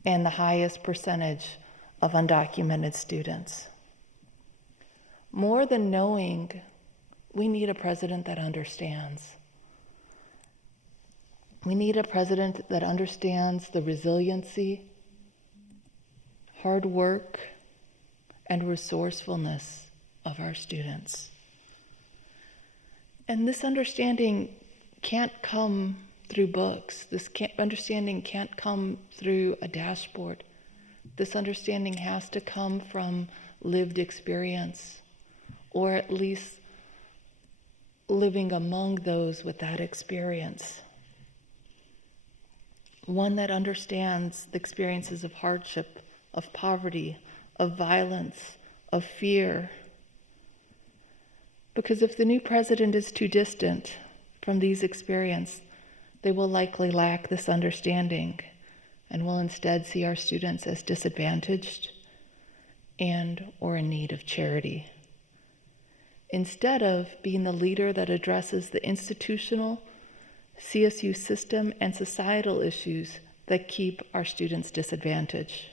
and the highest percentage of undocumented students. More than knowing, we need a president that understands. We need a president that understands the resiliency, hard work, and resourcefulness of our students. And this understanding can't come through books. This understanding can't come through a dashboard. This understanding has to come from lived experience, or at least living among those with that experience. One that understands the experiences of hardship, of poverty, of violence, of fear. Because if the new president is too distant from these experiences, they will likely lack this understanding and will instead see our students as disadvantaged and or in need of charity. Instead of being the leader that addresses the institutional, CSU system and societal issues that keep our students disadvantaged.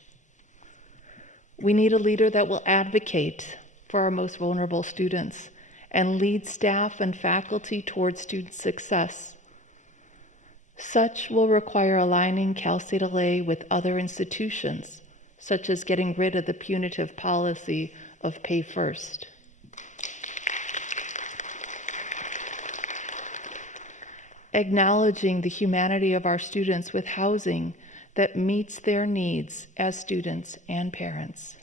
We need a leader that will advocate for our most vulnerable students and lead staff and faculty towards student success. Such will require aligning Cal State LA with other institutions, such as getting rid of the punitive policy of pay first. Acknowledging the humanity of our students with housing that meets their needs as students and parents,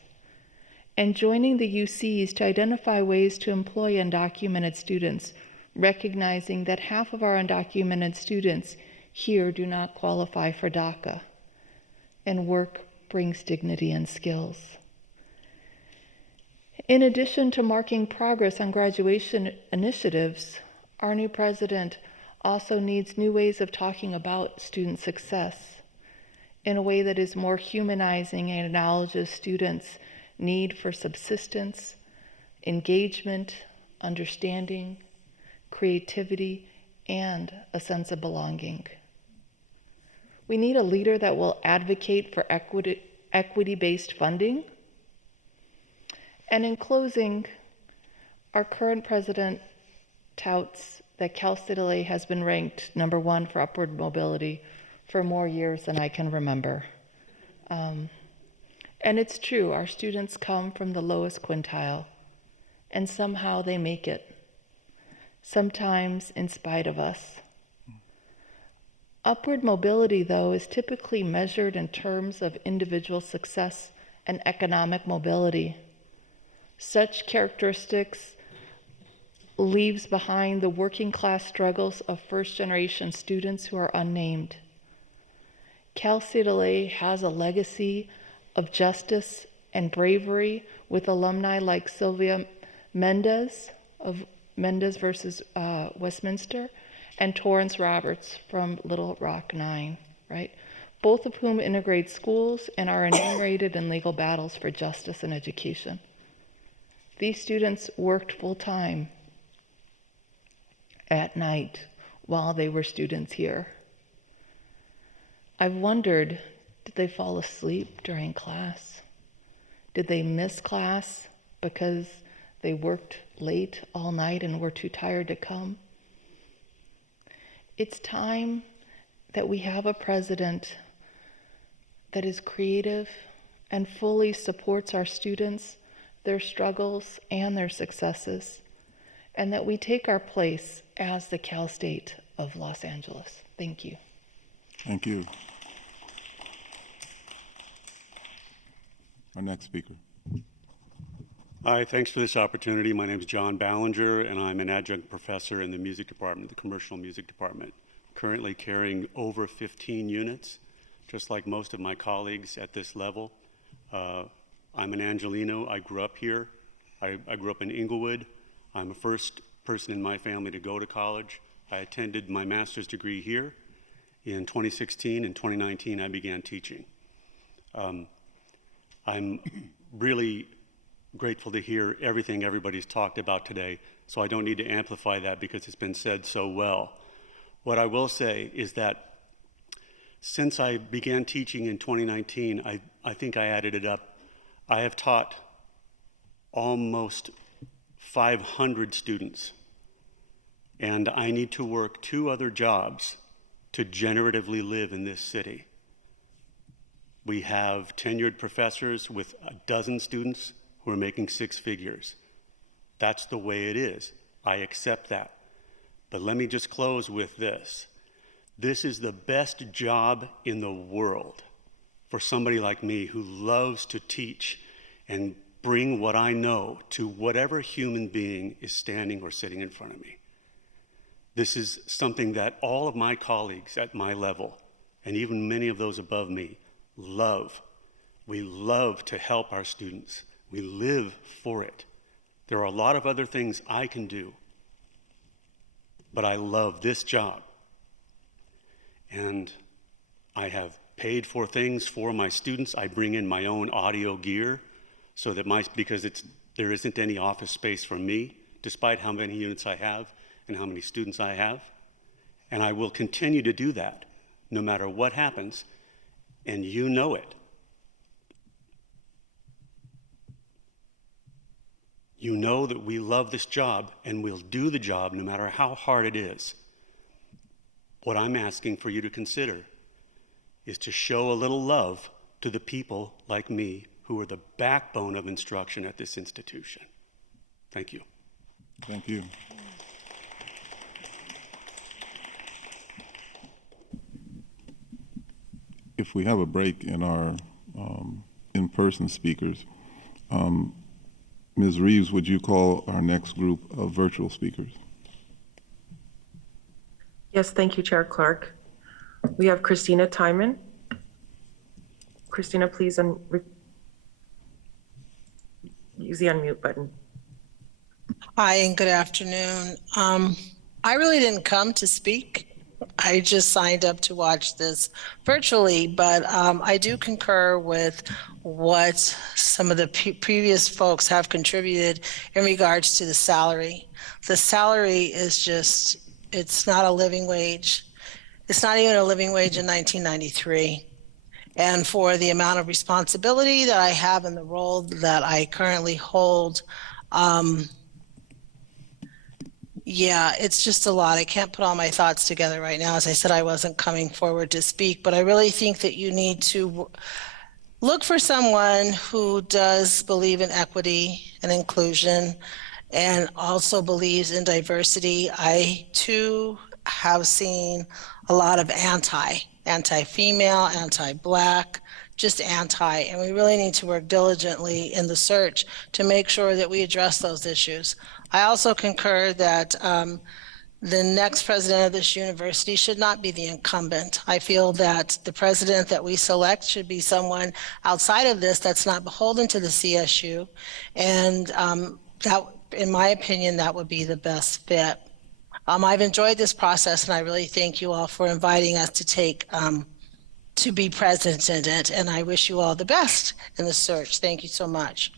and joining the UCs to identify ways to employ undocumented students, recognizing that half of our undocumented students here do not qualify for DACA, and work brings dignity and skills. In addition to marking progress on graduation initiatives, our new president also needs new ways of talking about student success in a way that is more humanizing and acknowledges students' need for subsistence, engagement, understanding, creativity, and a sense of belonging. We need a leader that will advocate for equity-based funding. And in closing, our current president touts that Cal State LA has been ranked #1 for upward mobility for more years than I can remember. And it's true, our students come from the lowest quintile, and somehow they make it, sometimes in spite of us. Upward mobility, though, is typically measured in terms of individual success and economic mobility. Such characteristics leaves behind the working class struggles of first-generation students who are unnamed. Cal State LA has a legacy of justice and bravery with alumni like Sylvia Mendez of Mendez versus Westminster, and Torrance Roberts from Little Rock 9, right? Both of whom integrate schools and are enumerated in legal battles for justice and education. These students worked full-time at night while they were students here. I've wondered, did they fall asleep during class? Did they miss class because they worked late all night and were too tired to come? It's time that we have a president that is creative and fully supports our students, their struggles, and their successes, and that we take our place as the Cal State of Los Angeles. Thank you. Thank you. Our next speaker. Hi, thanks for this opportunity. My name is John Ballinger, and I'm an adjunct professor in the music department, the commercial music department, currently carrying over 15 units, just like most of my colleagues at this level. I'm an Angelino. I grew up here. I grew up in Inglewood. I'm the first person in my family to go to college. I attended my master's degree here. In 2016 and 2019, I began teaching. I'm really grateful to hear everything everybody's talked about today, so I don't need to amplify that because it's been said so well. What I will say is that since I began teaching in 2019, I think I added it up, I have taught almost 500 students, and I need to work 2 other jobs to generatively live in this city. We have tenured professors with 12 students who are making 6 figures. That's the way it is. I accept that. But let me just close with this. This is the best job in the world for somebody like me who loves to teach and bring what I know to whatever human being is standing or sitting in front of me. This is something that all of my colleagues at my level, and even many of those above me, love. We love to help our students. We live for it. There are a lot of other things I can do, but I love this job. And I have paid for things for my students. I bring in my own audio gear so that because there isn't any office space for me, despite how many units I have and how many students I have. And I will continue to do that no matter what happens, and you know it. You know that we love this job and we'll do the job no matter how hard it is. What I'm asking for you to consider is to show a little love to the people like me who are the backbone of instruction at this institution. Thank you. Thank you. If we have a break in our in-person speakers, Ms. Reeves, would you call our next group of virtual speakers? Yes, thank you, Chair Clark. We have Christina Timon, Christina, please use the unmute button. Hi, and good afternoon. I really didn't come to speak. I just signed up to watch this virtually, but I do concur with what some of the previous folks have contributed in regards to the salary. The salary is just, it's not a living wage. It's not even a living wage in 1993. And for the amount of responsibility that I have in the role that I currently hold, yeah, it's just a lot. I can't put all my thoughts together right now. As I said, I wasn't coming forward to speak, but I really think that you need to look for someone who does believe in equity and inclusion and also believes in diversity. I too have seen a lot of anti-female, anti-Black, just anti, and we really need to work diligently in the search to make sure that we address those issues. I also concur that the next president of this university should not be the incumbent. I feel that the president that we select should be someone outside of this that's not beholden to the CSU, and that, in my opinion, that would be the best fit. I've enjoyed this process, and I really thank you all for inviting us to be present in it, and I wish you all the best in the search. Thank you so much.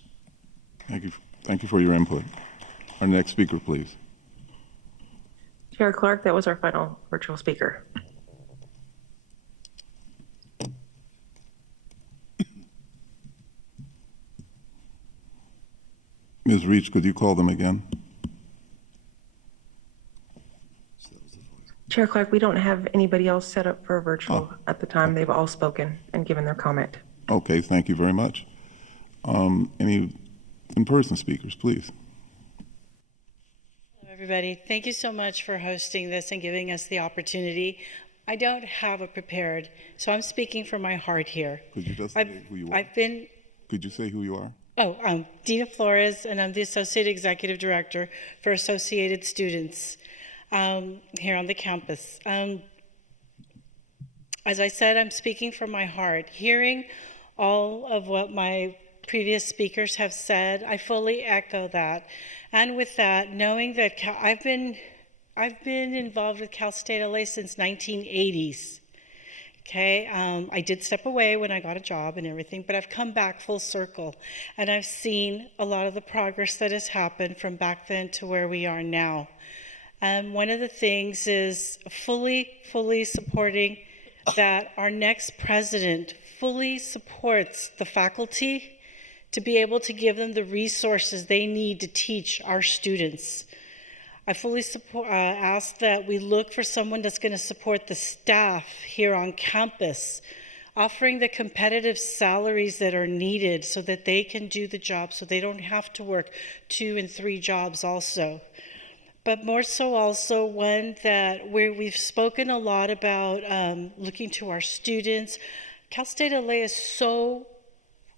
Thank you. Thank you for your input. Our next speaker, please. Chair Clark, that was our final virtual speaker. Ms. Reach, could you call them again? Chair Clark, we don't have anybody else set up for a virtual at the time. They've all spoken and given their comment. Okay, thank you very much. Any in-person speakers, please? Hello, everybody. Thank you so much for hosting this and giving us the opportunity. I don't have it prepared, so I'm speaking from my heart here. Could you just say who you are? Could you say who you are? Oh, I'm Dina Flores, and I'm the Associate Executive Director for Associated Students here on the campus. As I said, I'm speaking from my heart. Hearing all of what my previous speakers have said, I fully echo that. And with that, knowing that I've been involved with Cal State LA since 1980s. Okay, I did step away when I got a job and everything, but I've come back full circle, and I've seen a lot of the progress that has happened from back then to where we are now. One of the things is fully supporting that our next president fully supports the faculty to be able to give them the resources they need to teach our students. I fully ask that we look for someone that's going to support the staff here on campus, offering the competitive salaries that are needed so that they can do the job, so they don't have to work 2 and 3 jobs also. But more so also one that where we've spoken a lot about looking to our students. Cal State LA is so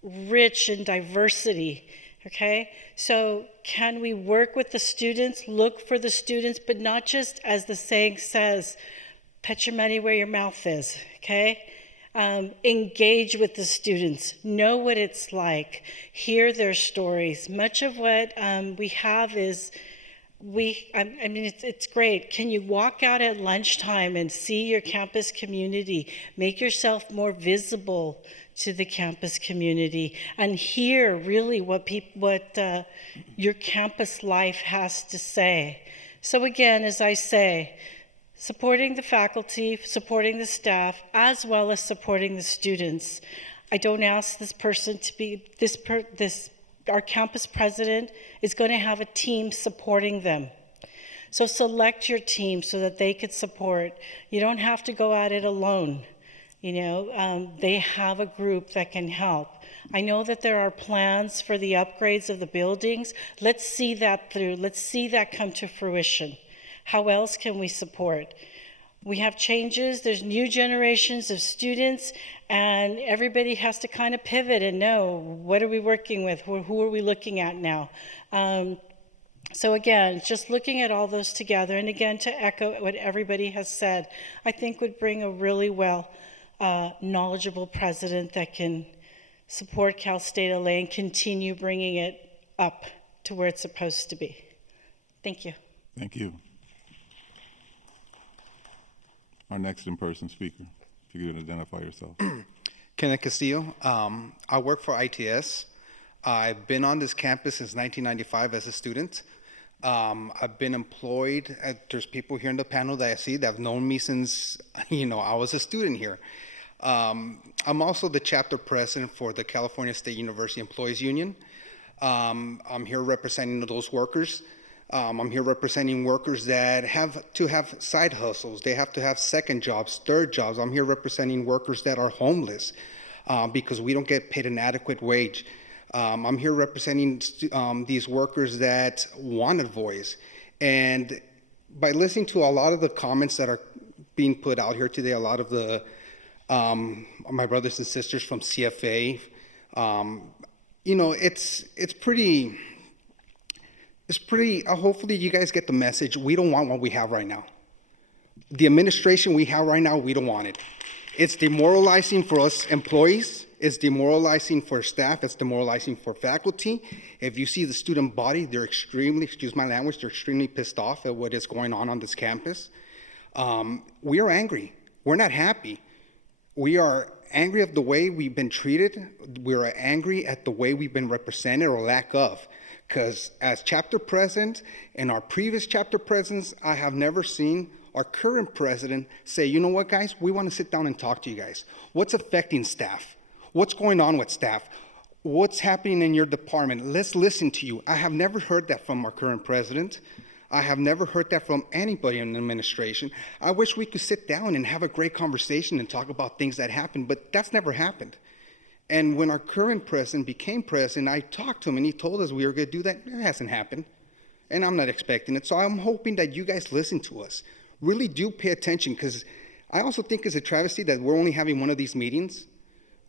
rich in diversity, okay? So can we work with the students, look for the students, but not just as the saying says, put your money where your mouth is, okay? Engage with the students, know what it's like, hear their stories. Much of what we have is, I mean, it's great. Can you walk out at lunchtime and see your campus community, make yourself more visible to the campus community, and hear really what your campus life has to say? So again, as I say, supporting the faculty, supporting the staff, as well as supporting the students. I don't ask this person to be our campus president is going to have a team supporting them. So select your team so that they could support. You don't have to go at it alone. You know, they have a group that can help. I know that there are plans for the upgrades of the buildings. Let's see that through. Let's see that come to fruition. How else can we support? We have changes, there's new generations of students, and everybody has to kind of pivot and know, what are we working with? Who are we looking at now? So again, just looking at all those together, and again, to echo what everybody has said, I think would bring a really well a knowledgeable president that can support Cal State LA and continue bringing it up to where it's supposed to be. Thank you. Thank you. Our next in-person speaker, if you could identify yourself. Kenneth Castillo. I work for ITS. I've been on this campus since 1995 as a student. I've been employed. There's people here in the panel that I see that have known me since, I was a student here. I'm also the chapter president for the California State University Employees Union. I'm here representing those workers. I'm here representing workers that have to have side hustles. They have to have second jobs, third jobs. I'm here representing workers that are homeless because we don't get paid an adequate wage. I'm here representing these workers that want a voice. And by listening to a lot of the comments that are being put out here today, a lot of the my brothers and sisters from CFA, it's pretty, hopefully you guys get the message. We don't want what we have right now. The administration we have right now, we don't want it. It's demoralizing for us employees. It's demoralizing for staff. It's demoralizing for faculty. If you see the student body, they're extremely, excuse my language, they're extremely pissed off at what is going on this campus. We are angry. We're not happy. We are angry of the way we've been treated. We are angry at the way we've been represented or lack of. Because as chapter president and our previous chapter presidents, I have never seen our current president say, you know what, guys, we want to sit down and talk to you guys. What's affecting staff? What's going on with staff? What's happening in your department? Let's listen to you. I have never heard that from our current president. I have never heard that from anybody in the administration. I wish we could sit down and have a great conversation and talk about things that happened, but that's never happened. And when our current president became president, I talked to him and he told us we were going to do that. It hasn't happened. And I'm not expecting it. So I'm hoping that you guys listen to us. Really do pay attention, because I also think it's a travesty that we're only having one of these meetings.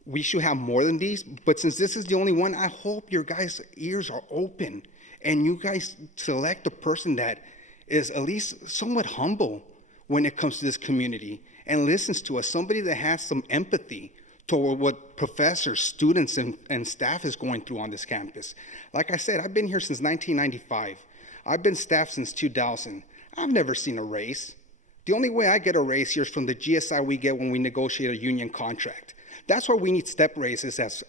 We should have more than these, but since this is the only one, I hope your guys' ears are open and you guys select a person that is at least somewhat humble when it comes to this community and listens to us, somebody that has some empathy toward what professors, students, and staff is going through on this campus. Like I said, I've been here since 1995. I've been staff since 2000. I've never seen a raise. The only way I get a raise here is from the GSI we get when we negotiate a union contract. That's why we need step raises as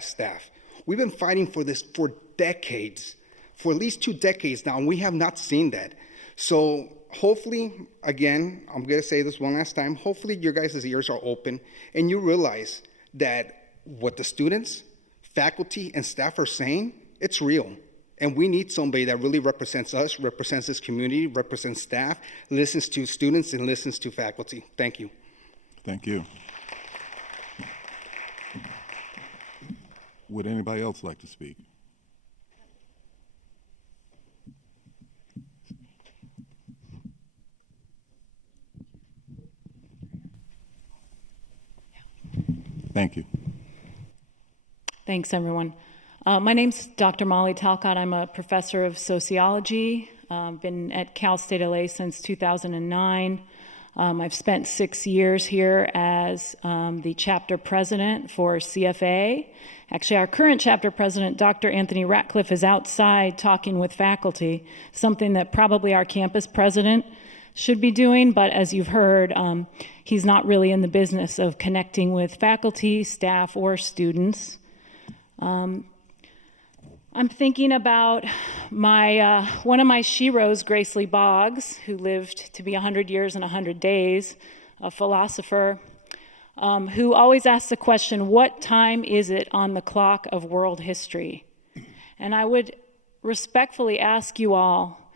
staff. We've been fighting for this for decades, for at least 2 decades now, and we have not seen that. So hopefully, again, I'm going to say this one last time, hopefully your guys' ears are open and you realize that what the students, faculty, and staff are saying, it's real. And we need somebody that really represents us, represents this community, represents staff, listens to students, and listens to faculty. Thank you. Thank you. Would anybody else like to speak? Thank you. Thanks, everyone. My name's Dr. Molly Talcott. I'm a professor of sociology. Been at Cal State LA since 2009. I've spent 6 years here as the chapter president for CFA. Actually, our current chapter president, Dr. Anthony Ratcliffe, is outside talking with faculty, something that probably our campus president should be doing, but as you've heard, he's not really in the business of connecting with faculty, staff, or students. I'm thinking about one of my sheroes, Grace Lee Boggs, who lived to be 100 years and 100 days, a philosopher, who always asks the question, what time is it on the clock of world history? And I would respectfully ask you all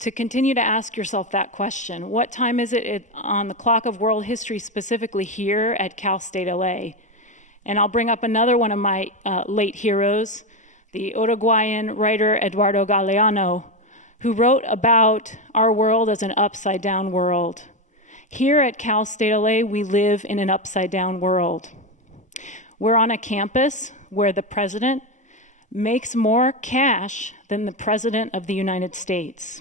to continue to ask yourself that question. What time is it on the clock of world history, specifically here at Cal State LA? And I'll bring up another one of my late heroes, the Uruguayan writer Eduardo Galeano, who wrote about our world as an upside-down world. Here at Cal State LA, we live in an upside-down world. We're on a campus where the president makes more cash than the president of the United States.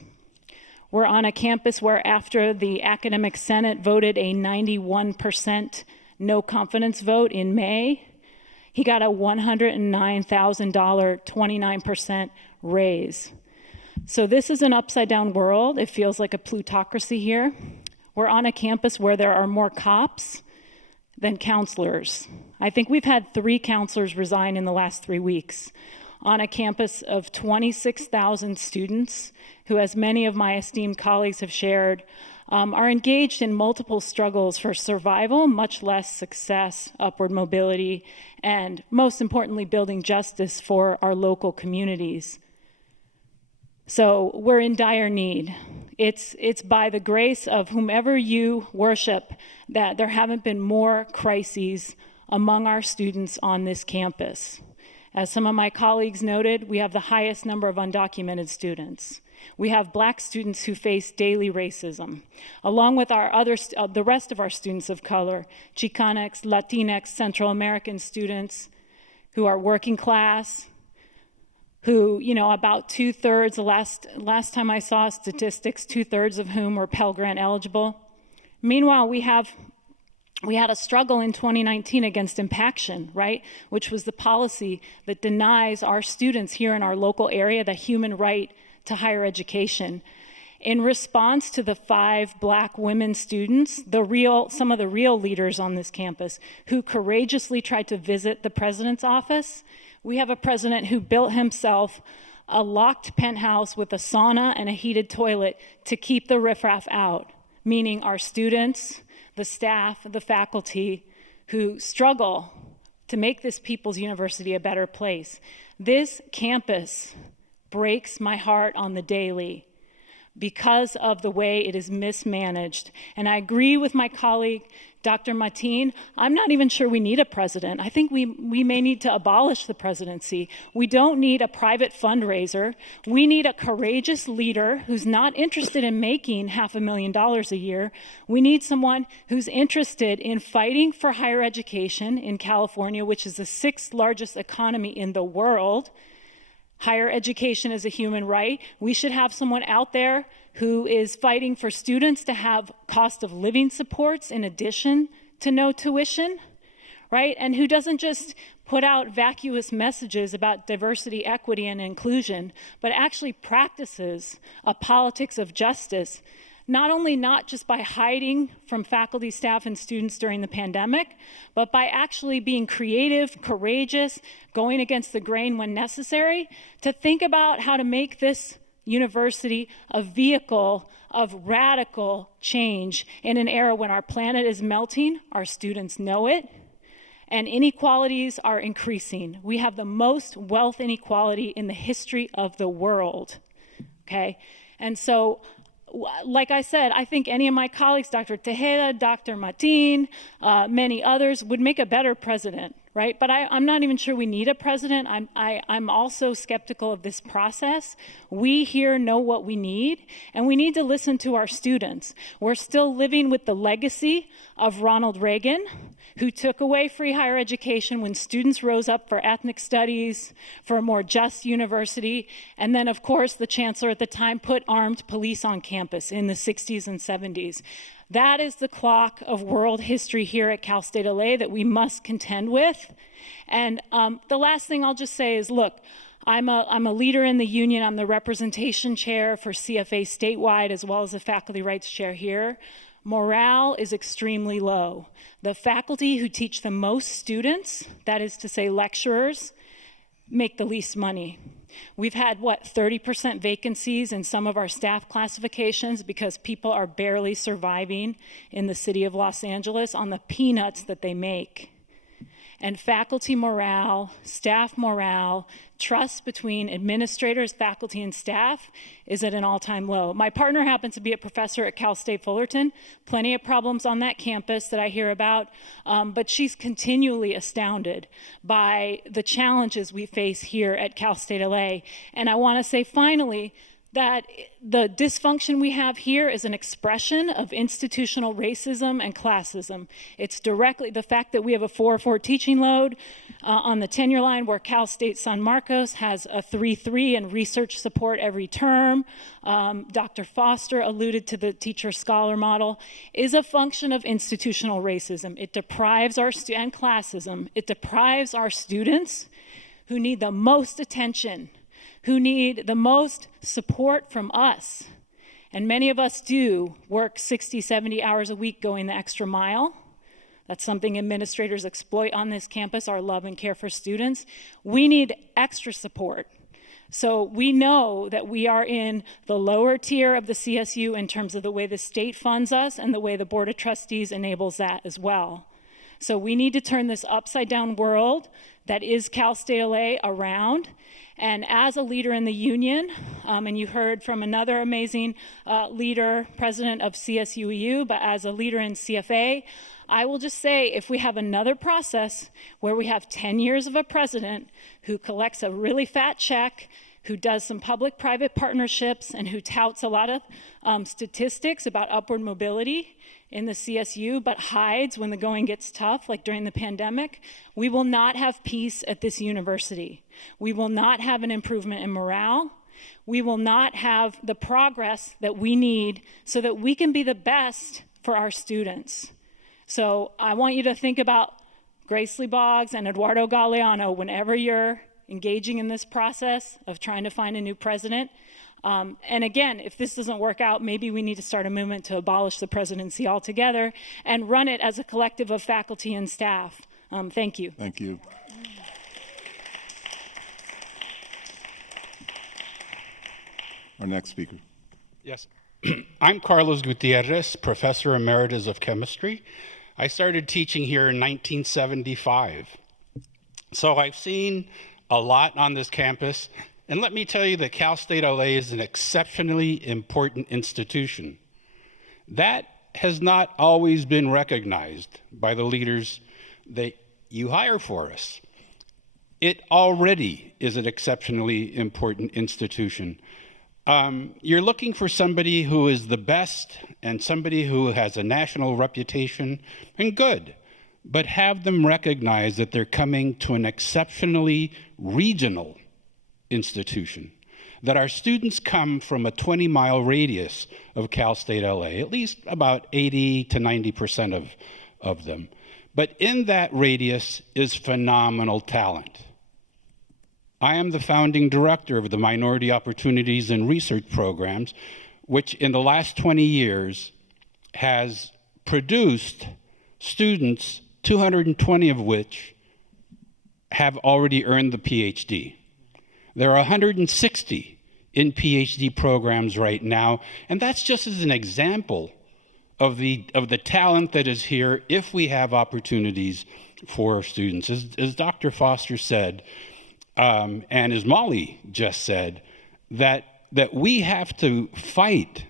We're on a campus where, after the academic senate voted a 91% no confidence vote in May, he got a $109,000, 29% raise. So this is an upside down world. It feels like a plutocracy here. We're on a campus where there are more cops than counselors. I think we've had 3 counselors resign in the last 3 weeks on a campus of 26,000 students who, as many of my esteemed colleagues have shared, are engaged in multiple struggles for survival, much less success, upward mobility, and most importantly, building justice for our local communities. So we're in dire need. It's by the grace of whomever you worship that there haven't been more crises among our students on this campus. As some of my colleagues noted, we have the highest number of undocumented students. We have Black students who face daily racism, along with the rest of our students of color, Chicanx, Latinx, Central American students who are working class, who, about 2/3, the last time I saw statistics, 2/3 of whom were Pell Grant eligible. Meanwhile, we had a struggle in 2019 against impaction, right? Which was the policy that denies our students here in our local area the human right to higher education. In response to the 5 Black women students, some of the real leaders on this campus who courageously tried to visit the president's office, we have a president who built himself a locked penthouse with a sauna and a heated toilet to keep the riffraff out, meaning our students, the staff, the faculty who struggle to make this People's University a better place. This campus breaks my heart on the daily because of the way it is mismanaged. And I agree with my colleague, Dr. Mateen. I'm not even sure we need a president. I think we may need to abolish the presidency. We don't need a private fundraiser. We need a courageous leader who's not interested in making $500,000 a year. We need someone who's interested in fighting for higher education in California, which is the 6th largest economy in the world. Higher education is a human right. We should have someone out there who is fighting for students to have cost of living supports in addition to no tuition, right? And who doesn't just put out vacuous messages about diversity, equity, and inclusion, but actually practices a politics of justice, not just by hiding from faculty, staff, and students during the pandemic, but by actually being creative, courageous, going against the grain when necessary, to think about how to make this university a vehicle of radical change in an era when our planet is melting, our students know it, and inequalities are increasing. We have the most wealth inequality in the history of the world, okay? And so, like I said, I think any of my colleagues, Dr. Tejeda, Dr. Mateen, many others, would make a better president, right? But I'm not even sure we need a president. I'm also skeptical of this process. We here know what we need, and we need to listen to our students. We're still living with the legacy of Ronald Reagan, who took away free higher education when students rose up for ethnic studies, for a more just university. And then, of course, the chancellor at the time put armed police on campus in the 60s and 70s. That is the clock of world history here at Cal State LA that we must contend with. And the last thing I'll just say is, look, I'm a leader in the union. I'm the representation chair for CFA statewide, as well as the faculty rights chair here. Morale is extremely low. The faculty who teach the most students, that is to say lecturers, make the least money. We've had, 30% vacancies in some of our staff classifications because people are barely surviving in the city of Los Angeles on the peanuts that they make. And faculty morale, staff morale, trust between administrators, faculty, and staff is at an all-time low. My partner happens to be a professor at Cal State Fullerton. Plenty of problems on that campus that I hear about, but she's continually astounded by the challenges we face here at Cal State LA. And I want to say, finally, that the dysfunction we have here is an expression of institutional racism and classism. It's directly the fact that we have a 4-4 teaching load on the tenure line, where Cal State San Marcos has a 3-3 in research support every term. Dr. Foster alluded to the teacher-scholar model, is a function of institutional racism. It deprives and classism. It deprives our students who need the most attention, who need the most support from us. And many of us do work 60, 70 hours a week going the extra mile. That's something administrators exploit on this campus, our love and care for students. We need extra support. So we know that we are in the lower tier of the CSU in terms of the way the state funds us and the way the Board of Trustees enables that as well. So we need to turn this upside down world that is Cal State LA around. And as a leader in the union, and you heard from another amazing leader, president of CSUEU, but as a leader in CFA, I will just say, if we have another process where we have 10 years of a president who collects a really fat check, who does some public-private partnerships, and who touts a lot of statistics about upward mobility in the CSU, but hides when the going gets tough, like during the pandemic, we will not have peace at this university. We will not have an improvement in morale. We will not have the progress that we need so that we can be the best for our students. So I want you to think about Grace Lee Boggs and Eduardo Galeano whenever you're engaging in this process of trying to find a new president. And again, if this doesn't work out, maybe we need to start a movement to abolish the presidency altogether and run it as a collective of faculty and staff. Thank you. Thank you. Our next speaker. Yes. I'm Carlos Gutierrez, Professor Emeritus of Chemistry. I started teaching here in 1975. So I've seen a lot on this campus. And let me tell you that Cal State LA is an exceptionally important institution. That has not always been recognized by the leaders that you hire for us. It already is an exceptionally important institution. You're looking for somebody who is the best and somebody who has a national reputation, and good, but have them recognize that they're coming to an exceptionally regional institution, that our students come from a 20-mile radius of Cal State LA, at least about 80 to 90% of them. But in that radius is phenomenal talent. I am the founding director of the Minority Opportunities and Research Programs, which in the last 20 years has produced students, 220 of which have already earned the PhD. There are 160 in PhD programs right now, and that's just as an example of the talent that is here if we have opportunities for our students. As Dr. Foster said, and as Molly just said, that we have to fight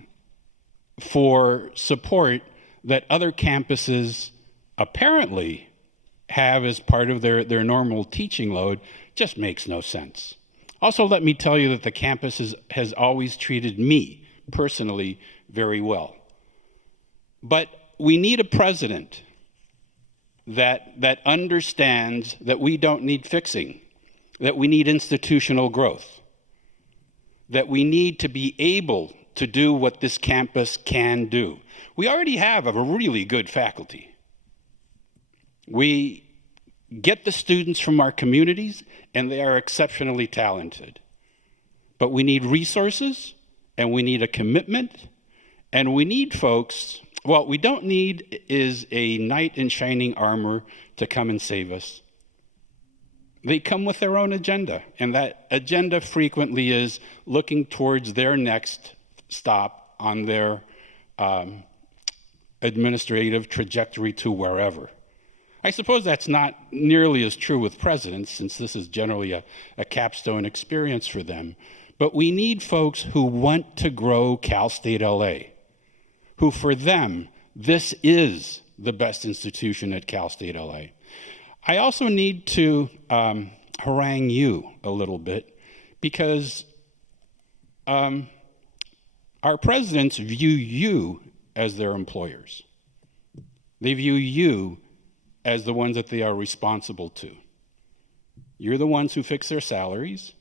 for support that other campuses apparently have as part of their normal teaching load just makes no sense. Also, let me tell you that the campus has always treated me personally very well. But we need a president that understands that we don't need fixing, that we need institutional growth, that we need to be able to do what this campus can do. We already have a really good faculty. We get the students from our communities, and they are exceptionally talented. But we need resources, and we need a commitment, and we need folks. What we don't need is a knight in shining armor to come and save us. They come with their own agenda, and that agenda frequently is looking towards their next stop on their administrative trajectory to wherever. I suppose that's not nearly as true with presidents, since this is generally a capstone experience for them. But we need folks who want to grow Cal State LA, who for them, this is the best institution at Cal State LA. I also need to harangue you a little bit, because Our presidents view you as their employers. They view you as the ones that they are responsible to. You're the ones who fix their salaries.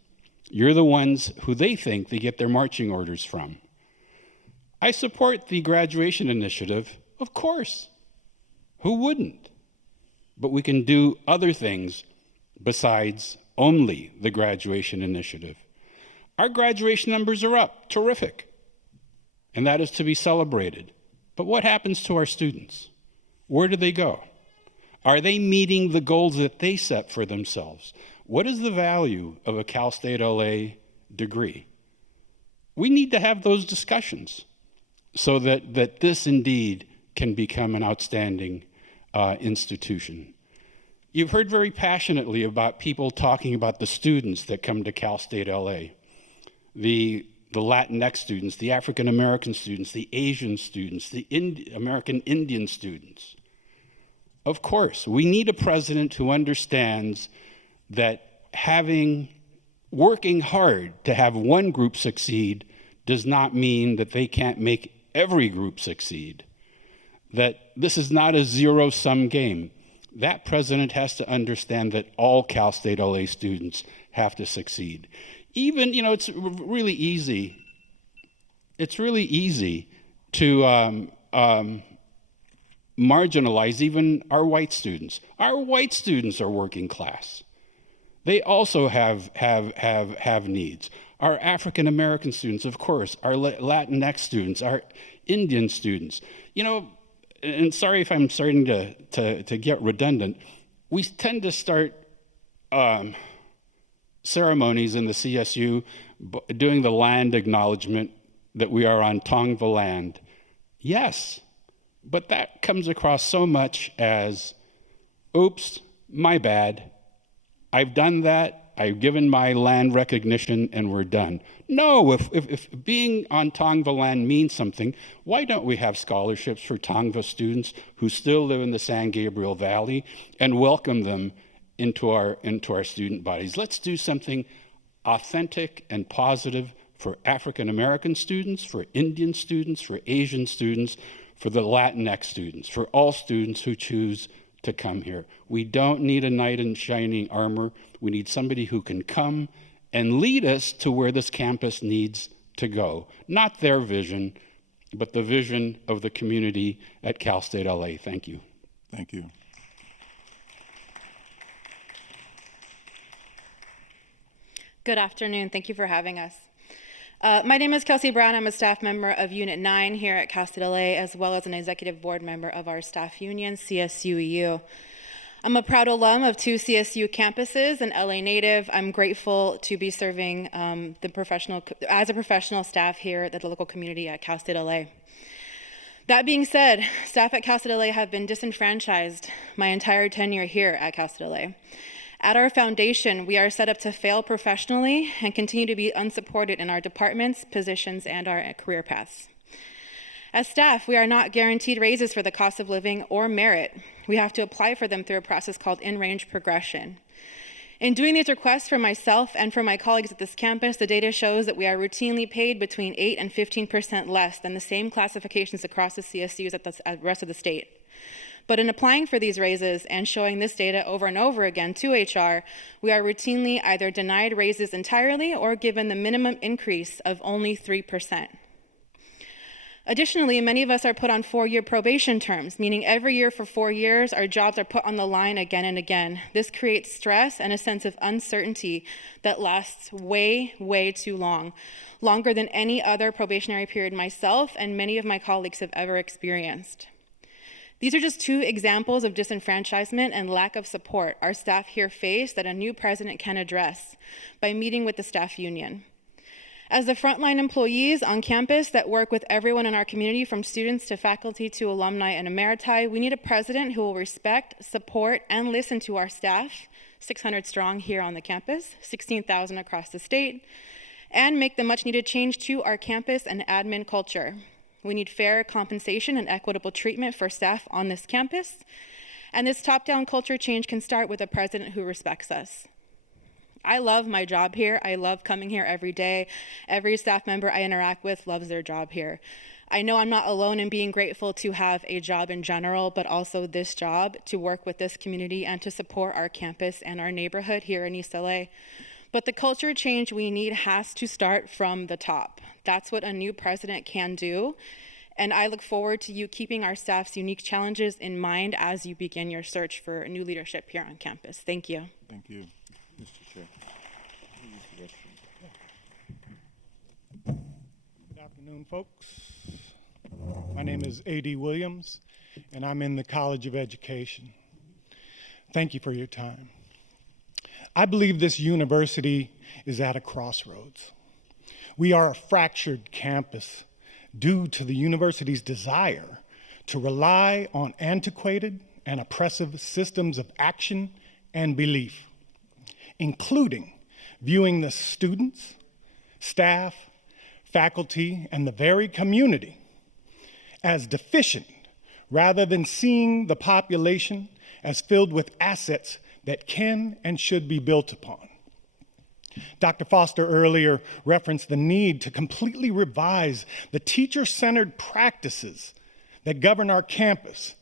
You're the ones who they think they get their marching orders from. I support the graduation initiative, of course. Who wouldn't? But we can do other things besides only the graduation initiative. Our graduation numbers are up, terrific. And that is to be celebrated. But what happens to our students? Where do they go? Are they meeting the goals that they set for themselves? What is the value of a Cal State LA degree? We need to have those discussions so that this indeed can become an outstanding institution. You've heard very passionately about people talking about the students that come to Cal State LA, the Latinx students, the African American students, the Asian students, the American Indian students. Of course, we need a president who understands that working hard to have one group succeed does not mean that they can't make every group succeed. That this is not a zero-sum game. That president has to understand that all Cal State LA students have to succeed. Even, it's really easy. It's really easy to marginalize even our white students. Our white students are working class. They also have needs. Our African American students, of course, our Latinx students, our Indian students. And sorry if I'm starting to get redundant, we tend to start ceremonies in the CSU doing the land acknowledgement that we are on Tongva land. Yes, but that comes across so much as, oops, my bad. I've done that. I've given my land recognition and we're done. No, if being on Tongva land means something, why don't we have scholarships for Tongva students who still live in the San Gabriel Valley and welcome them into our student bodies? Let's do something authentic and positive for African American students, for Indian students, for Asian students, for the Latinx students, for all students who choose to come here. We don't need a knight in shining armor. We need somebody who can come and lead us to where this campus needs to go. Not their vision, but the vision of the community at Cal State LA. Thank you. Thank you. Good afternoon. Thank you for having us. My name is Kelsey Brown. I'm a staff member of Unit 9 here at Cal State LA, as well as an executive board member of our staff union, CSUEU. I'm a proud alum of 2 CSU campuses, an LA native. I'm grateful to be serving as a professional staff here at the local community at Cal State LA. That being said, staff at Cal State LA have been disenfranchised my entire tenure here at Cal State LA. At our foundation, we are set up to fail professionally and continue to be unsupported in our departments, positions, and our career paths. As staff, we are not guaranteed raises for the cost of living or merit. We have to apply for them through a process called in-range progression. In doing these requests for myself and for my colleagues at this campus, the data shows that we are routinely paid between 8 and 15% less than the same classifications across the CSUs at the rest of the state. But in applying for these raises and showing this data over and over again to HR, we are routinely either denied raises entirely or given the minimum increase of only 3%. Additionally, many of us are put on 4-year probation terms, meaning every year for 4 years, our jobs are put on the line again and again. This creates stress and a sense of uncertainty that lasts way, way too long, longer than any other probationary period myself and many of my colleagues have ever experienced. These are just 2 examples of disenfranchisement and lack of support our staff here face that a new president can address by meeting with the staff union. As the frontline employees on campus that work with everyone in our community, from students to faculty to alumni and emeriti, we need a president who will respect, support, and listen to our staff, 600 strong here on the campus, 16,000 across the state, and make the much needed change to our campus and admin culture. We need fair compensation and equitable treatment for staff on this campus, and this top-down culture change can start with a president who respects us. I love my job here. I love coming here every day. Every staff member I interact with loves their job here. I know I'm not alone in being grateful to have a job in general, but also this job to work with this community and to support our campus and our neighborhood here in East LA. But the culture change we need has to start from the top. That's what a new president can do. And I look forward to you keeping our staff's unique challenges in mind as you begin your search for new leadership here on campus. Thank you. Thank you, Mr. Chair. Good afternoon, folks. My name is A.D. Williams, and I'm in the College of Education. Thank you for your time. I believe this university is at a crossroads. We are a fractured campus due to the university's desire to rely on antiquated and oppressive systems of action and belief, including viewing the students, staff, faculty, and the very community as deficient rather than seeing the population as filled with assets that can and should be built upon. Dr. Foster earlier referenced the need to completely revise the teacher-centered practices that govern our campus.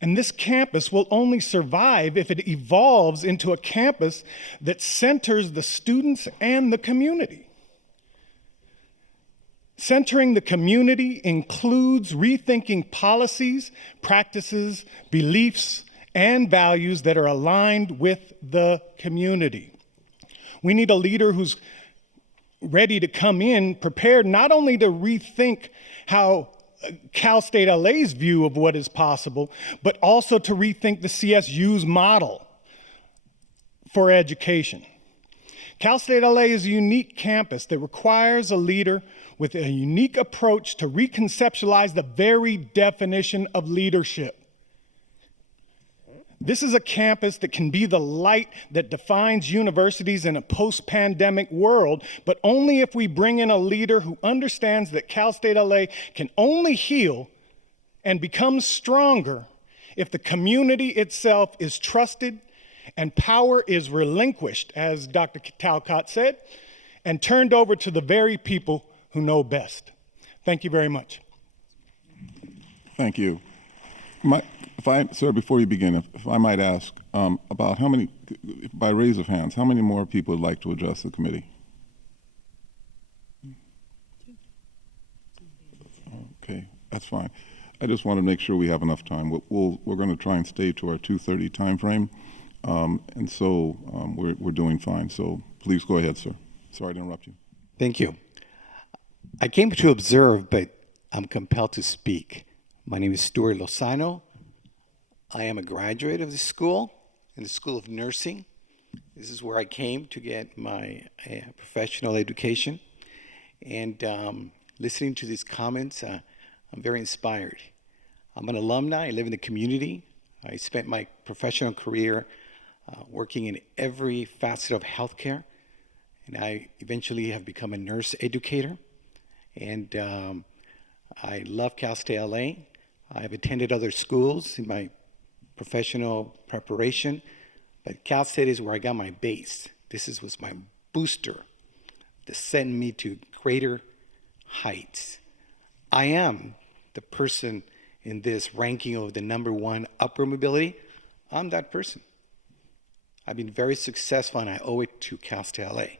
And this campus will only survive if it evolves into a campus that centers the students and the community. Centering the community includes rethinking policies, practices, beliefs, and values that are aligned with the community. We need a leader who's ready to come in prepared not only to rethink how Cal State LA's view of what is possible, but also to rethink the CSU's model for education. Cal State LA is a unique campus that requires a leader with a unique approach to reconceptualize the very definition of leadership. This is a campus that can be the light that defines universities in a post-pandemic world, but only if we bring in a leader who understands that Cal State LA can only heal and become stronger if the community itself is trusted and power is relinquished, as Dr. Talcott said, and turned over to the very people who know best. Thank you very much. Thank you. Sir, before you begin, if I might ask, about how many, by raise of hands, how many more people would like to address the committee? Okay, that's fine. I just want to make sure we have enough time. We're going to try and stay to our 2:30 time frame, and so we're doing fine. So please go ahead, sir. Sorry to interrupt you. Thank you. I came to observe, but I'm compelled to speak. My name is Stuart Lozano. I am a graduate of the school, in the School of Nursing. This is where I came to get my professional education. And listening to these comments, I'm very inspired. I'm an alumni. I live in the community. I spent my professional career working in every facet of healthcare. And I eventually have become a nurse educator. And I love Cal State LA. I've attended other schools in my professional preparation, but Cal State is where I got my base. This was my booster that sent me to greater heights. I am the person in this ranking of the #1 upward mobility. I'm that person. I've been very successful, and I owe it to Cal State LA.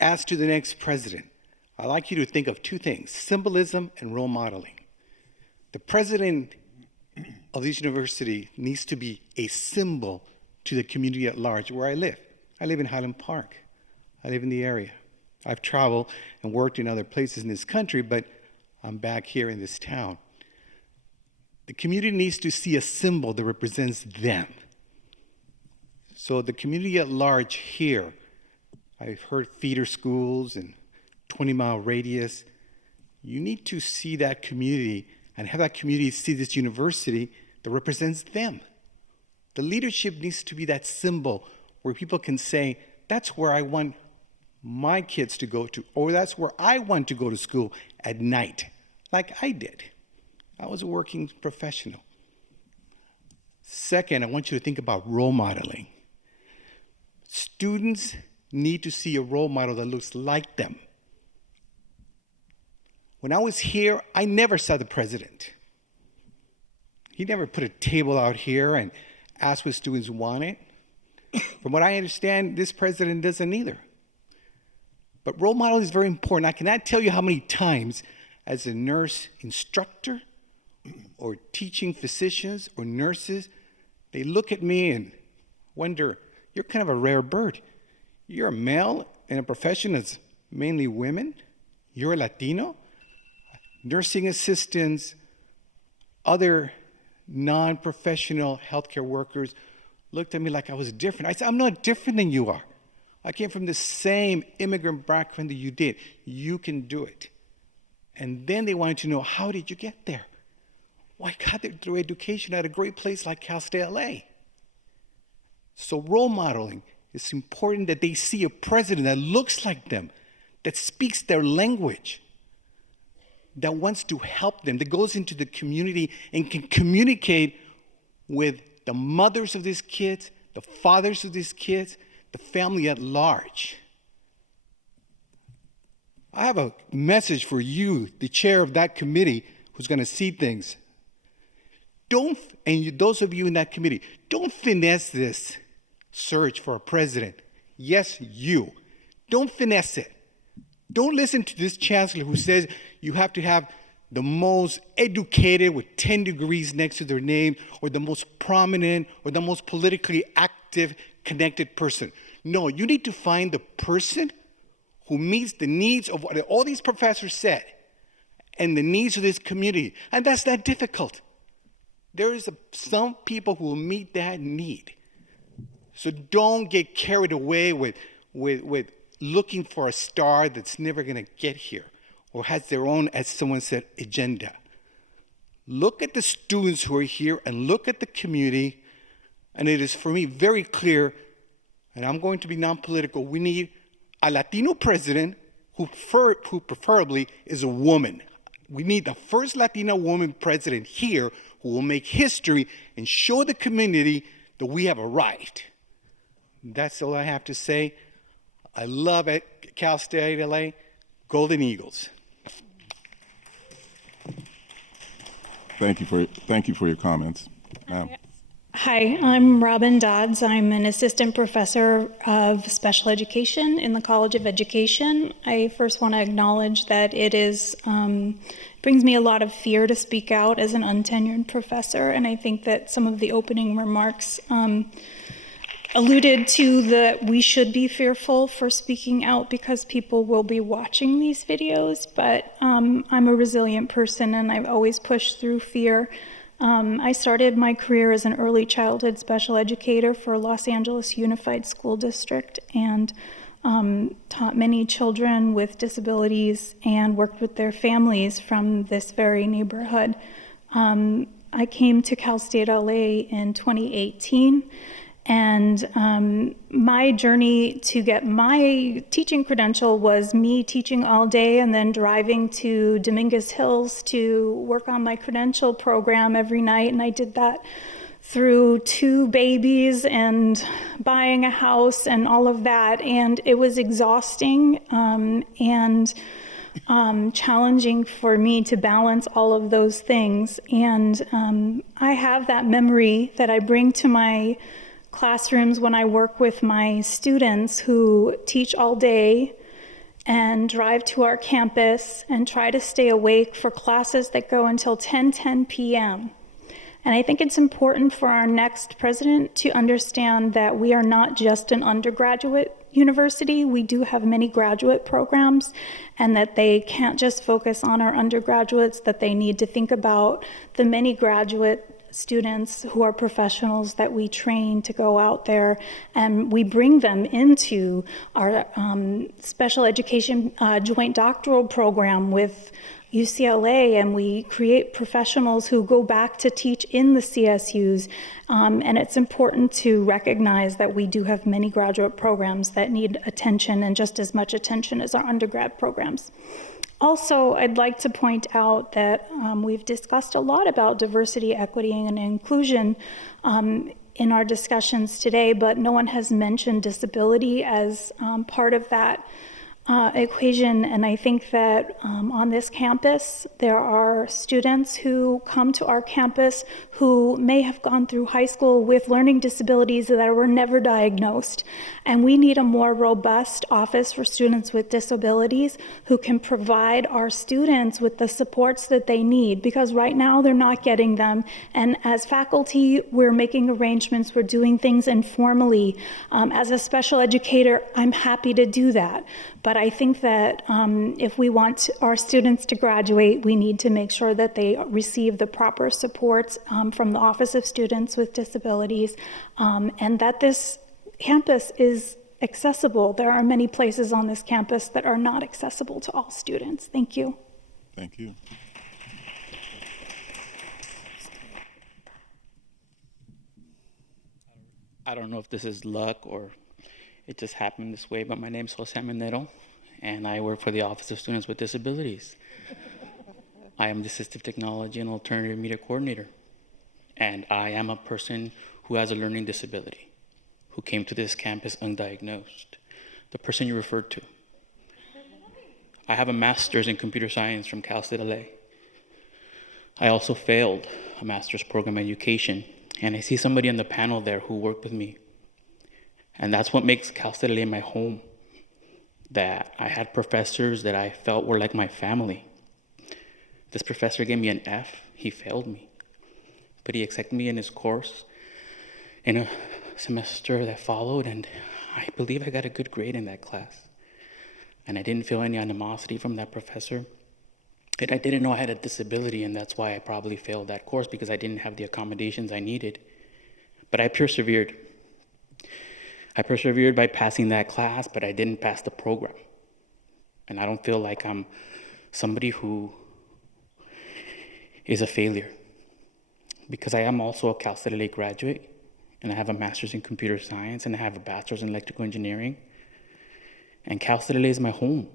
As to the next president, I'd like you to think of two things: symbolism and role modeling. The president of this university needs to be a symbol to the community at large where I live. I live in Highland Park. I live in the area. I've traveled and worked in other places in this country, but I'm back here in this town. The community needs to see a symbol that represents them. So the community at large here, I've heard feeder schools and 20-mile radius. You need to see that community and have that community see this university that represents them. The leadership needs to be that symbol where people can say, that's where I want my kids to go to, or that's where I want to go to school at night, like I did. I was a working professional. Second, I want you to think about role modeling. Students need to see a role model that looks like them. When I was here, I never saw the president. He never put a table out here and asked what students wanted. From what I understand, this president doesn't either. But role model is very important. I cannot tell you how many times as a nurse instructor or teaching physicians or nurses, they look at me and wonder, you're kind of a rare bird. You're a male in a profession that's mainly women. You're a Latino. Nursing assistants, other non-professional healthcare workers looked at me like I was different. I said, I'm not different than you are. I came from the same immigrant background that you did. You can do it. And then they wanted to know, how did you get there? Well, I got there through education at a great place like Cal State LA. So role modeling, it's important that they see a president that looks like them, that speaks their language, that wants to help them, that goes into the community and can communicate with the mothers of these kids, the fathers of these kids, the family at large. I have a message for you, the chair of that committee, who's going to see things. Those of you in that committee, don't finesse this search for a president. Yes, you. Don't finesse it. Don't listen to this chancellor who says you have to have the most educated with 10 degrees next to their name, or the most prominent, or the most politically active, connected person. No, you need to find the person who meets the needs of what all these professors said and the needs of this community. And that's not difficult. There is some people who will meet that need. So don't get carried away with looking for a star that's never going to get here or has their own, as someone said, agenda. Look at the students who are here and look at the community. And it is, for me, very clear, and I'm going to be non-political, we need a Latino president who preferably is a woman. We need the first Latina woman president here who will make history and show the community that we have a right. That's all I have to say. I love it, Cal State LA, Golden Eagles. Thank you for your comments. Ma'am. Hi, I'm Robin Dodds. I'm an assistant professor of special education in the College of Education. I first want to acknowledge that it brings me a lot of fear to speak out as an untenured professor, and I think that some of the opening remarks alluded to that we should be fearful for speaking out because people will be watching these videos, but I'm a resilient person and I've always pushed through fear. I started my career as an early childhood special educator for Los Angeles Unified School District and taught many children with disabilities and worked with their families from this very neighborhood. I came to Cal State LA in 2018, and my journey to get my teaching credential was me teaching all day and then driving to Dominguez Hills to work on my credential program every night. And I did that through 2 babies and buying a house and all of that. And it was exhausting and challenging for me to balance all of those things. And I have that memory that I bring to my classrooms when I work with my students who teach all day and drive to our campus and try to stay awake for classes that go until 10 p.m. And I think it's important for our next president to understand that we are not just an undergraduate university. We do have many graduate programs, and that they can't just focus on our undergraduates, that they need to think about the many graduate students who are professionals that we train to go out there, and we bring them into our special education joint doctoral program with UCLA, and we create professionals who go back to teach in the CSUs. And it's important to recognize that we do have many graduate programs that need attention, and just as much attention as our undergrad programs. Also, I'd like to point out that we've discussed a lot about diversity, equity, and inclusion in our discussions today, but no one has mentioned disability as part of that equation. And I think that on this campus, there are students who come to our campus who may have gone through high school with learning disabilities that were never diagnosed. And we need a more robust office for students with disabilities who can provide our students with the supports that they need, because right now they're not getting them. And as faculty, we're making arrangements, we're doing things informally. As a special educator, I'm happy to do that. But I think that if we want our students to graduate, we need to make sure that they receive the proper supports from the Office of Students with Disabilities, and that this campus is accessible. There are many places on this campus that are not accessible to all students. Thank you. Thank you. I don't know if this is luck or it just happened this way, but my name is Jose Minero, and I work for the Office of Students with Disabilities. I am the Assistive Technology and Alternative Media Coordinator, and I am a person who has a learning disability, who came to this campus undiagnosed, the person you referred to. I have a master's in computer science from Cal State LA. I also failed a master's program in education, and I see somebody on the panel there who worked with me. And that's what makes Cal State LA my home, that I had professors that I felt were like my family. This professor gave me an F, he failed me, but he accepted me in his course in a semester that followed, and I believe I got a good grade in that class. And I didn't feel any animosity from that professor. And I didn't know I had a disability, and that's why I probably failed that course, because I didn't have the accommodations I needed. But I persevered. I persevered by passing that class, but I didn't pass the program. And I don't feel like I'm somebody who is a failure, because I am also a Cal State LA graduate, and I have a master's in computer science, and I have a bachelor's in electrical engineering. And Cal State LA is my home.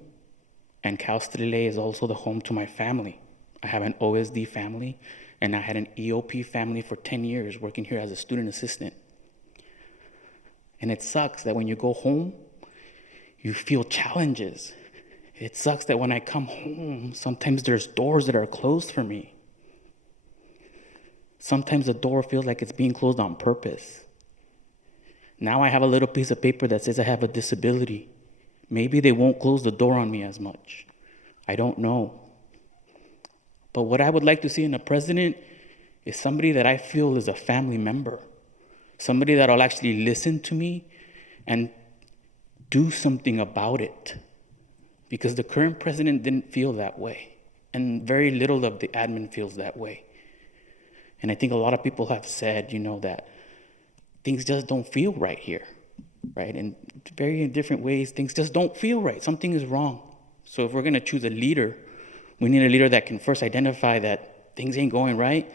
And Cal State LA is also the home to my family. I have an OSD family, and I had an EOP family for 10 years working here as a student assistant. And it sucks that when you go home, you feel challenges. It sucks that when I come home, sometimes there's doors that are closed for me. Sometimes the door feels like it's being closed on purpose. Now I have a little piece of paper that says I have a disability. Maybe they won't close the door on me as much. I don't know. But what I would like to see in a president is somebody that I feel is a family member. Somebody that will actually listen to me and do something about it. Because the current president didn't feel that way. And very little of the admin feels that way. And I think a lot of people have said, that things just don't feel right here, right? In very different ways, things just don't feel right. Something is wrong. So if we're going to choose a leader, we need a leader that can first identify that things ain't going right,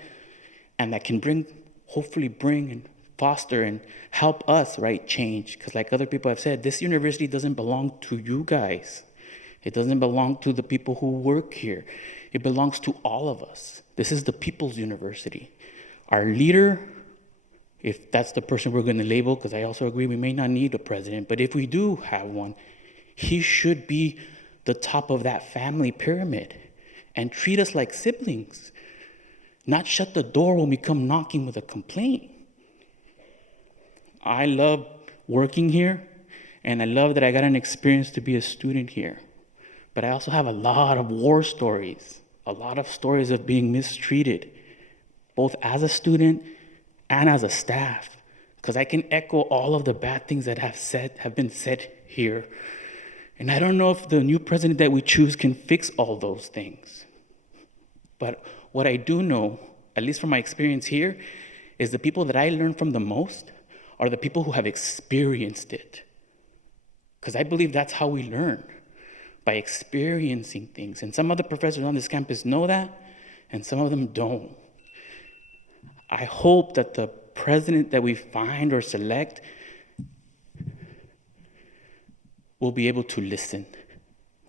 and that can hopefully bring and foster and help us, right, change. Because like other people have said, this university doesn't belong to you guys. It doesn't belong to the people who work here. It belongs to all of us. This is the people's university. Our leader, if that's the person we're going to label, because I also agree we may not need a president, but if we do have one, he should be the top of that family pyramid and treat us like siblings, not shut the door when we come knocking with a complaint. I love working here, and I love that I got an experience to be a student here. But I also have a lot of war stories, a lot of stories of being mistreated, both as a student and as a staff, because I can echo all of the bad things that have been said here. And I don't know if the new president that we choose can fix all those things. But what I do know, at least from my experience here, is the people that I learn from the most are the people who have experienced it. Because I believe that's how we learn, by experiencing things. And some of the professors on this campus know that, and some of them don't. I hope that the president that we find or select will be able to listen,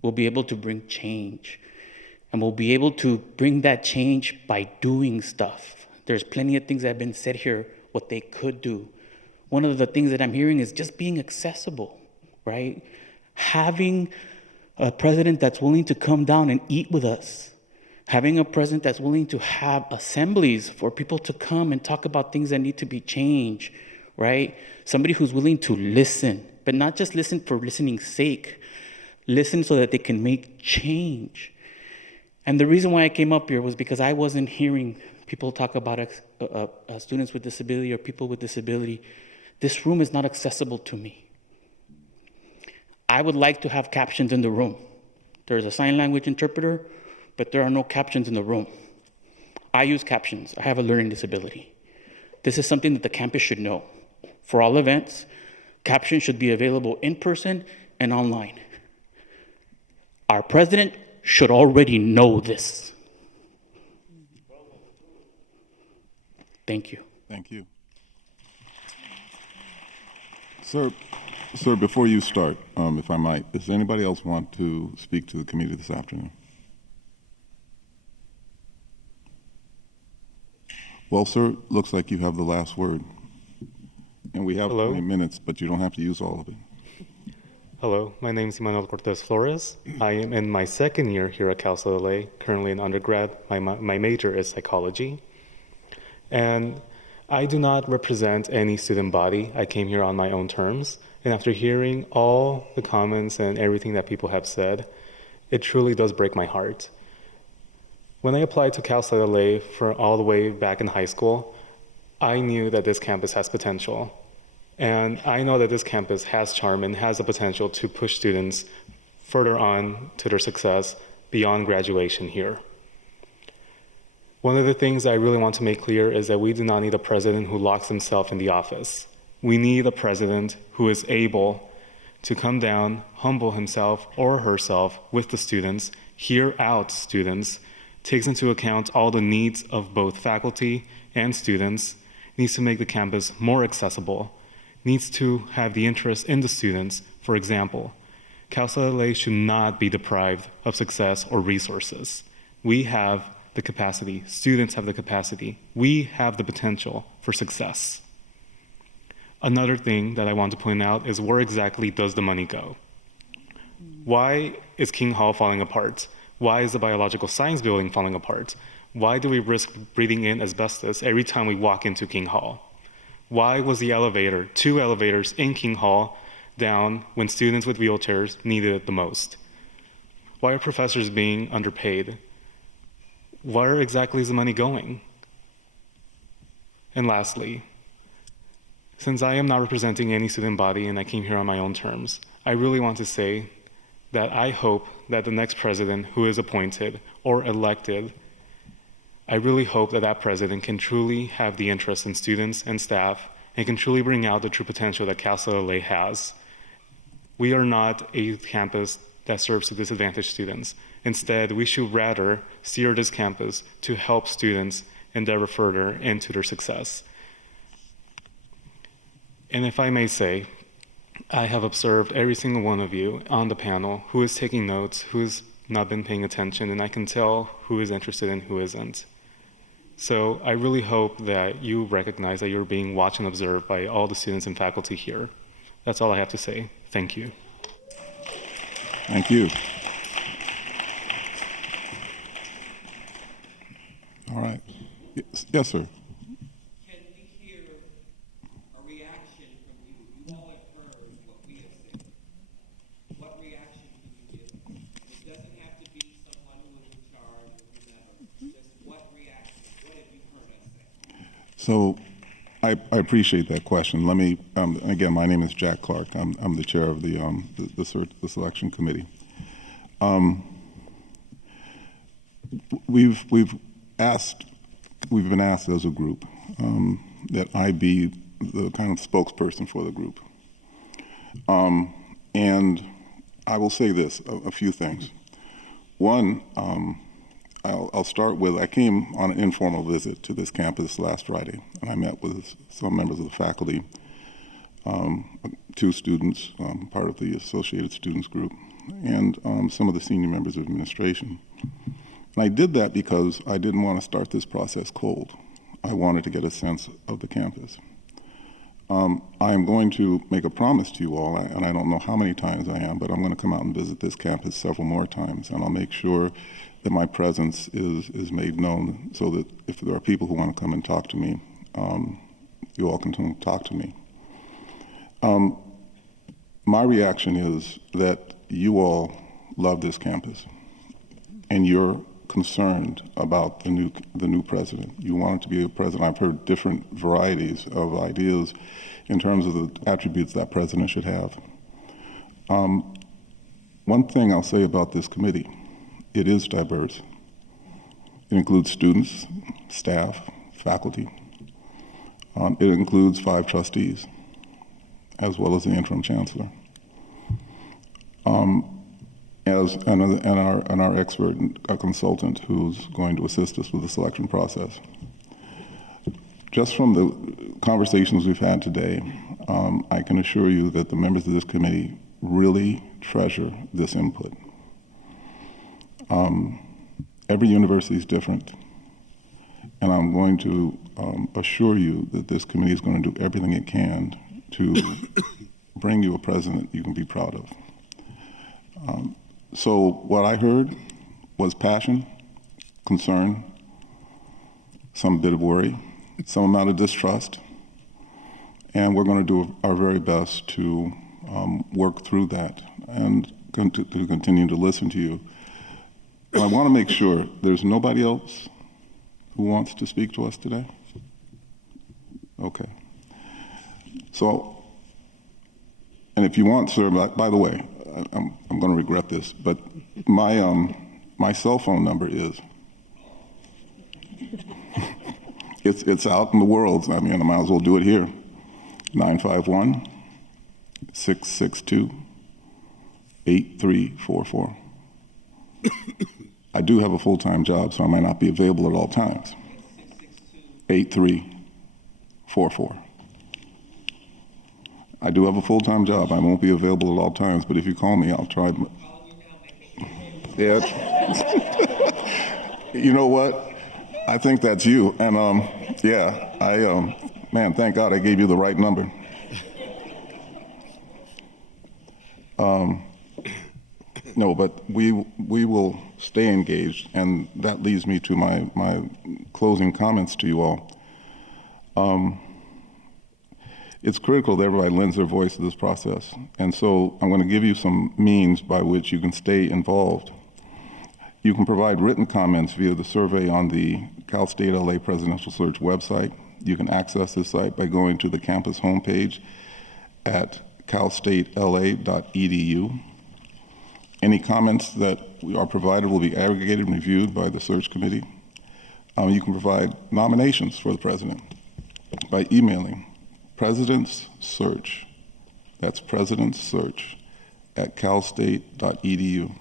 will be able to bring change, and will be able to bring that change by doing stuff. There's plenty of things that have been said here what they could do. One of the things that I'm hearing is just being accessible, right? Having a president that's willing to come down and eat with us. Having a president that's willing to have assemblies for people to come and talk about things that need to be changed, right? Somebody who's willing to listen, but not just listen for listening's sake. Listen so that they can make change. And the reason why I came up here was because I wasn't hearing people talk about students with disability or people with disability. This room is not accessible to me. I would like to have captions in the room. There's a sign language interpreter, but there are no captions in the room. I use captions. I have a learning disability. This is something that the campus should know. For all events, captions should be available in person and online. Our president should already know this. Thank you. Thank you. Sir, before you start, if I might, does anybody else want to speak to the committee this afternoon? Well, sir, looks like you have the last word. And we have 20 minutes, but you don't have to use all of it. Hello, my name is Manuel Cortez Flores. I am in my second year here at Cal State LA, currently an undergrad. My major is psychology. And I do not represent any student body. I came here on my own terms. And after hearing all the comments and everything that people have said, it truly does break my heart. When I applied to Cal State LA for all the way back in high school, I knew that this campus has potential. And I know that this campus has charm and has the potential to push students further on to their success beyond graduation here. One of the things I really want to make clear is that we do not need a president who locks himself in the office. We need a president who is able to come down, humble himself or herself with the students, hear out students, takes into account all the needs of both faculty and students, needs to make the campus more accessible, needs to have the interest in the students. For example, Cal State LA should not be deprived of success or resources. We have the capacity, students have the capacity, we have the potential for success. Another thing that I want to point out is where exactly does the money go? Why is King Hall falling apart? Why is the biological science building falling apart? Why do we risk breathing in asbestos every time we walk into King Hall? Why was the elevator, 2 elevators in King Hall, down when students with wheelchairs needed it the most? Why are professors being underpaid? Where exactly is the money going? And lastly, since I am not representing any student body and I came here on my own terms, I really want to say that I hope that the next president who is appointed or elected, I really hope that that president can truly have the interest in students and staff and can truly bring out the true potential that Cal State LA has. We are not a campus that serves to disadvantaged students. Instead, we should rather steer this campus to help students endeavor further into their success. And if I may say, I have observed every single one of you on the panel who is taking notes, who has not been paying attention, and I can tell who is interested and who isn't. So I really hope that you recognize that you're being watched and observed by all the students and faculty here. That's all I have to say. Thank you. Thank you. All right. Yes, sir. So I appreciate that question. Let me, again, my name is Jack Clark. I'm the chair of the selection committee. We've been asked as a group that I be the kind of spokesperson for the group. And I will say this, a few things. One, I'll start with, I came on an informal visit to this campus last Friday, and I met with some members of the faculty, 2 students, part of the Associated Students group, and some of the senior members of administration. And I did that because I didn't want to start this process cold. I wanted to get a sense of the campus. I am going to make a promise to you all, and I don't know how many times I am, but I'm going to come out and visit this campus several more times, and I'll make sure that my presence is made known so that if there are people who want to come and talk to me, you all can come and talk to me. My reaction is that you all love this campus, and you're concerned about the new president. You want it to be a president. I've heard different varieties of ideas in terms of the attributes that president should have. One thing I'll say about this committee, it is diverse. It includes students, staff, faculty. It includes 5 trustees, as well as the interim chancellor. And our expert, a consultant who's going to assist us with the selection process. Just from the conversations we've had today, I can assure you that the members of this committee really treasure this input. Every university is different, and I'm going to assure you that this committee is going to do everything it can to bring you a president you can be proud of. So what I heard was passion, concern, some bit of worry, some amount of distrust, and we're going to do our very best to work through that and to continue to listen to you. And I want to make sure there's nobody else who wants to speak to us today? Okay. So, and if you want, sir, by the way, I'm going to regret this, but my cell phone number is, it's out in the world. I mean, I might as well do it here. 951-662-8344. I do have a full-time job, so I might not be available at all times. 8344. I do have a full-time job. I won't be available at all times, but if you call me, I'll try. Yeah. You know what? I think that's you. And yeah, man, thank God I gave you the right number. No, but we will stay engaged, and that leads me to my closing comments to you all. It's critical that everybody lends their voice to this process, and so I'm going to give you some means by which you can stay involved. You can provide written comments via the survey on the Cal State LA Presidential Search website. You can access this site by going to the campus homepage at calstatela.edu. Any comments that are provided will be aggregated and reviewed by the search committee. You can provide nominations for the president by emailing President's Search, that's President's Search, at calstate.edu.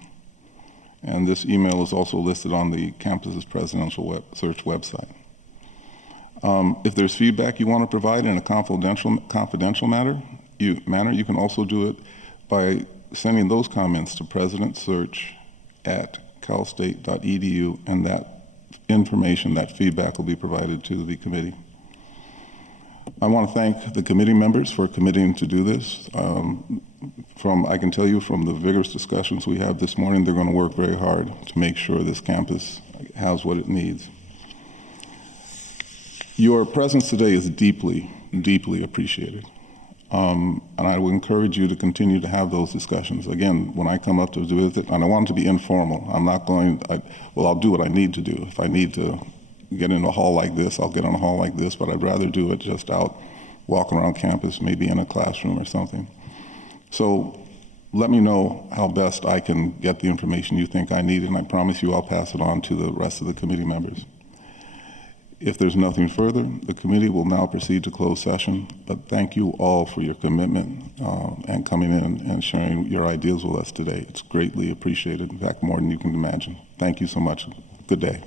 And this email is also listed on the campus's presidential search website. If there's feedback you want to provide in a confidential manner, you can also do it by sending those comments to presidentssearch@calstate.edu, and that information, that feedback will be provided to the committee. I want to thank the committee members for committing to do this. I can tell you from the vigorous discussions we had this morning, they're going to work very hard to make sure this campus has what it needs. Your presence today is deeply, deeply appreciated. And I would encourage you to continue to have those discussions. Again, when I come up to visit, and I want it to be informal. I'm not going, I'll do what I need to do. If I need to get in a hall like this, I'll get in a hall like this, but I'd rather do it just out, walking around campus, maybe in a classroom or something. So let me know how best I can get the information you think I need, and I promise you I'll pass it on to the rest of the committee members. If there's nothing further, the committee will now proceed to closed session, but thank you all for your commitment and coming in and sharing your ideas with us today. It's greatly appreciated, in fact, more than you can imagine. Thank you so much. Good day.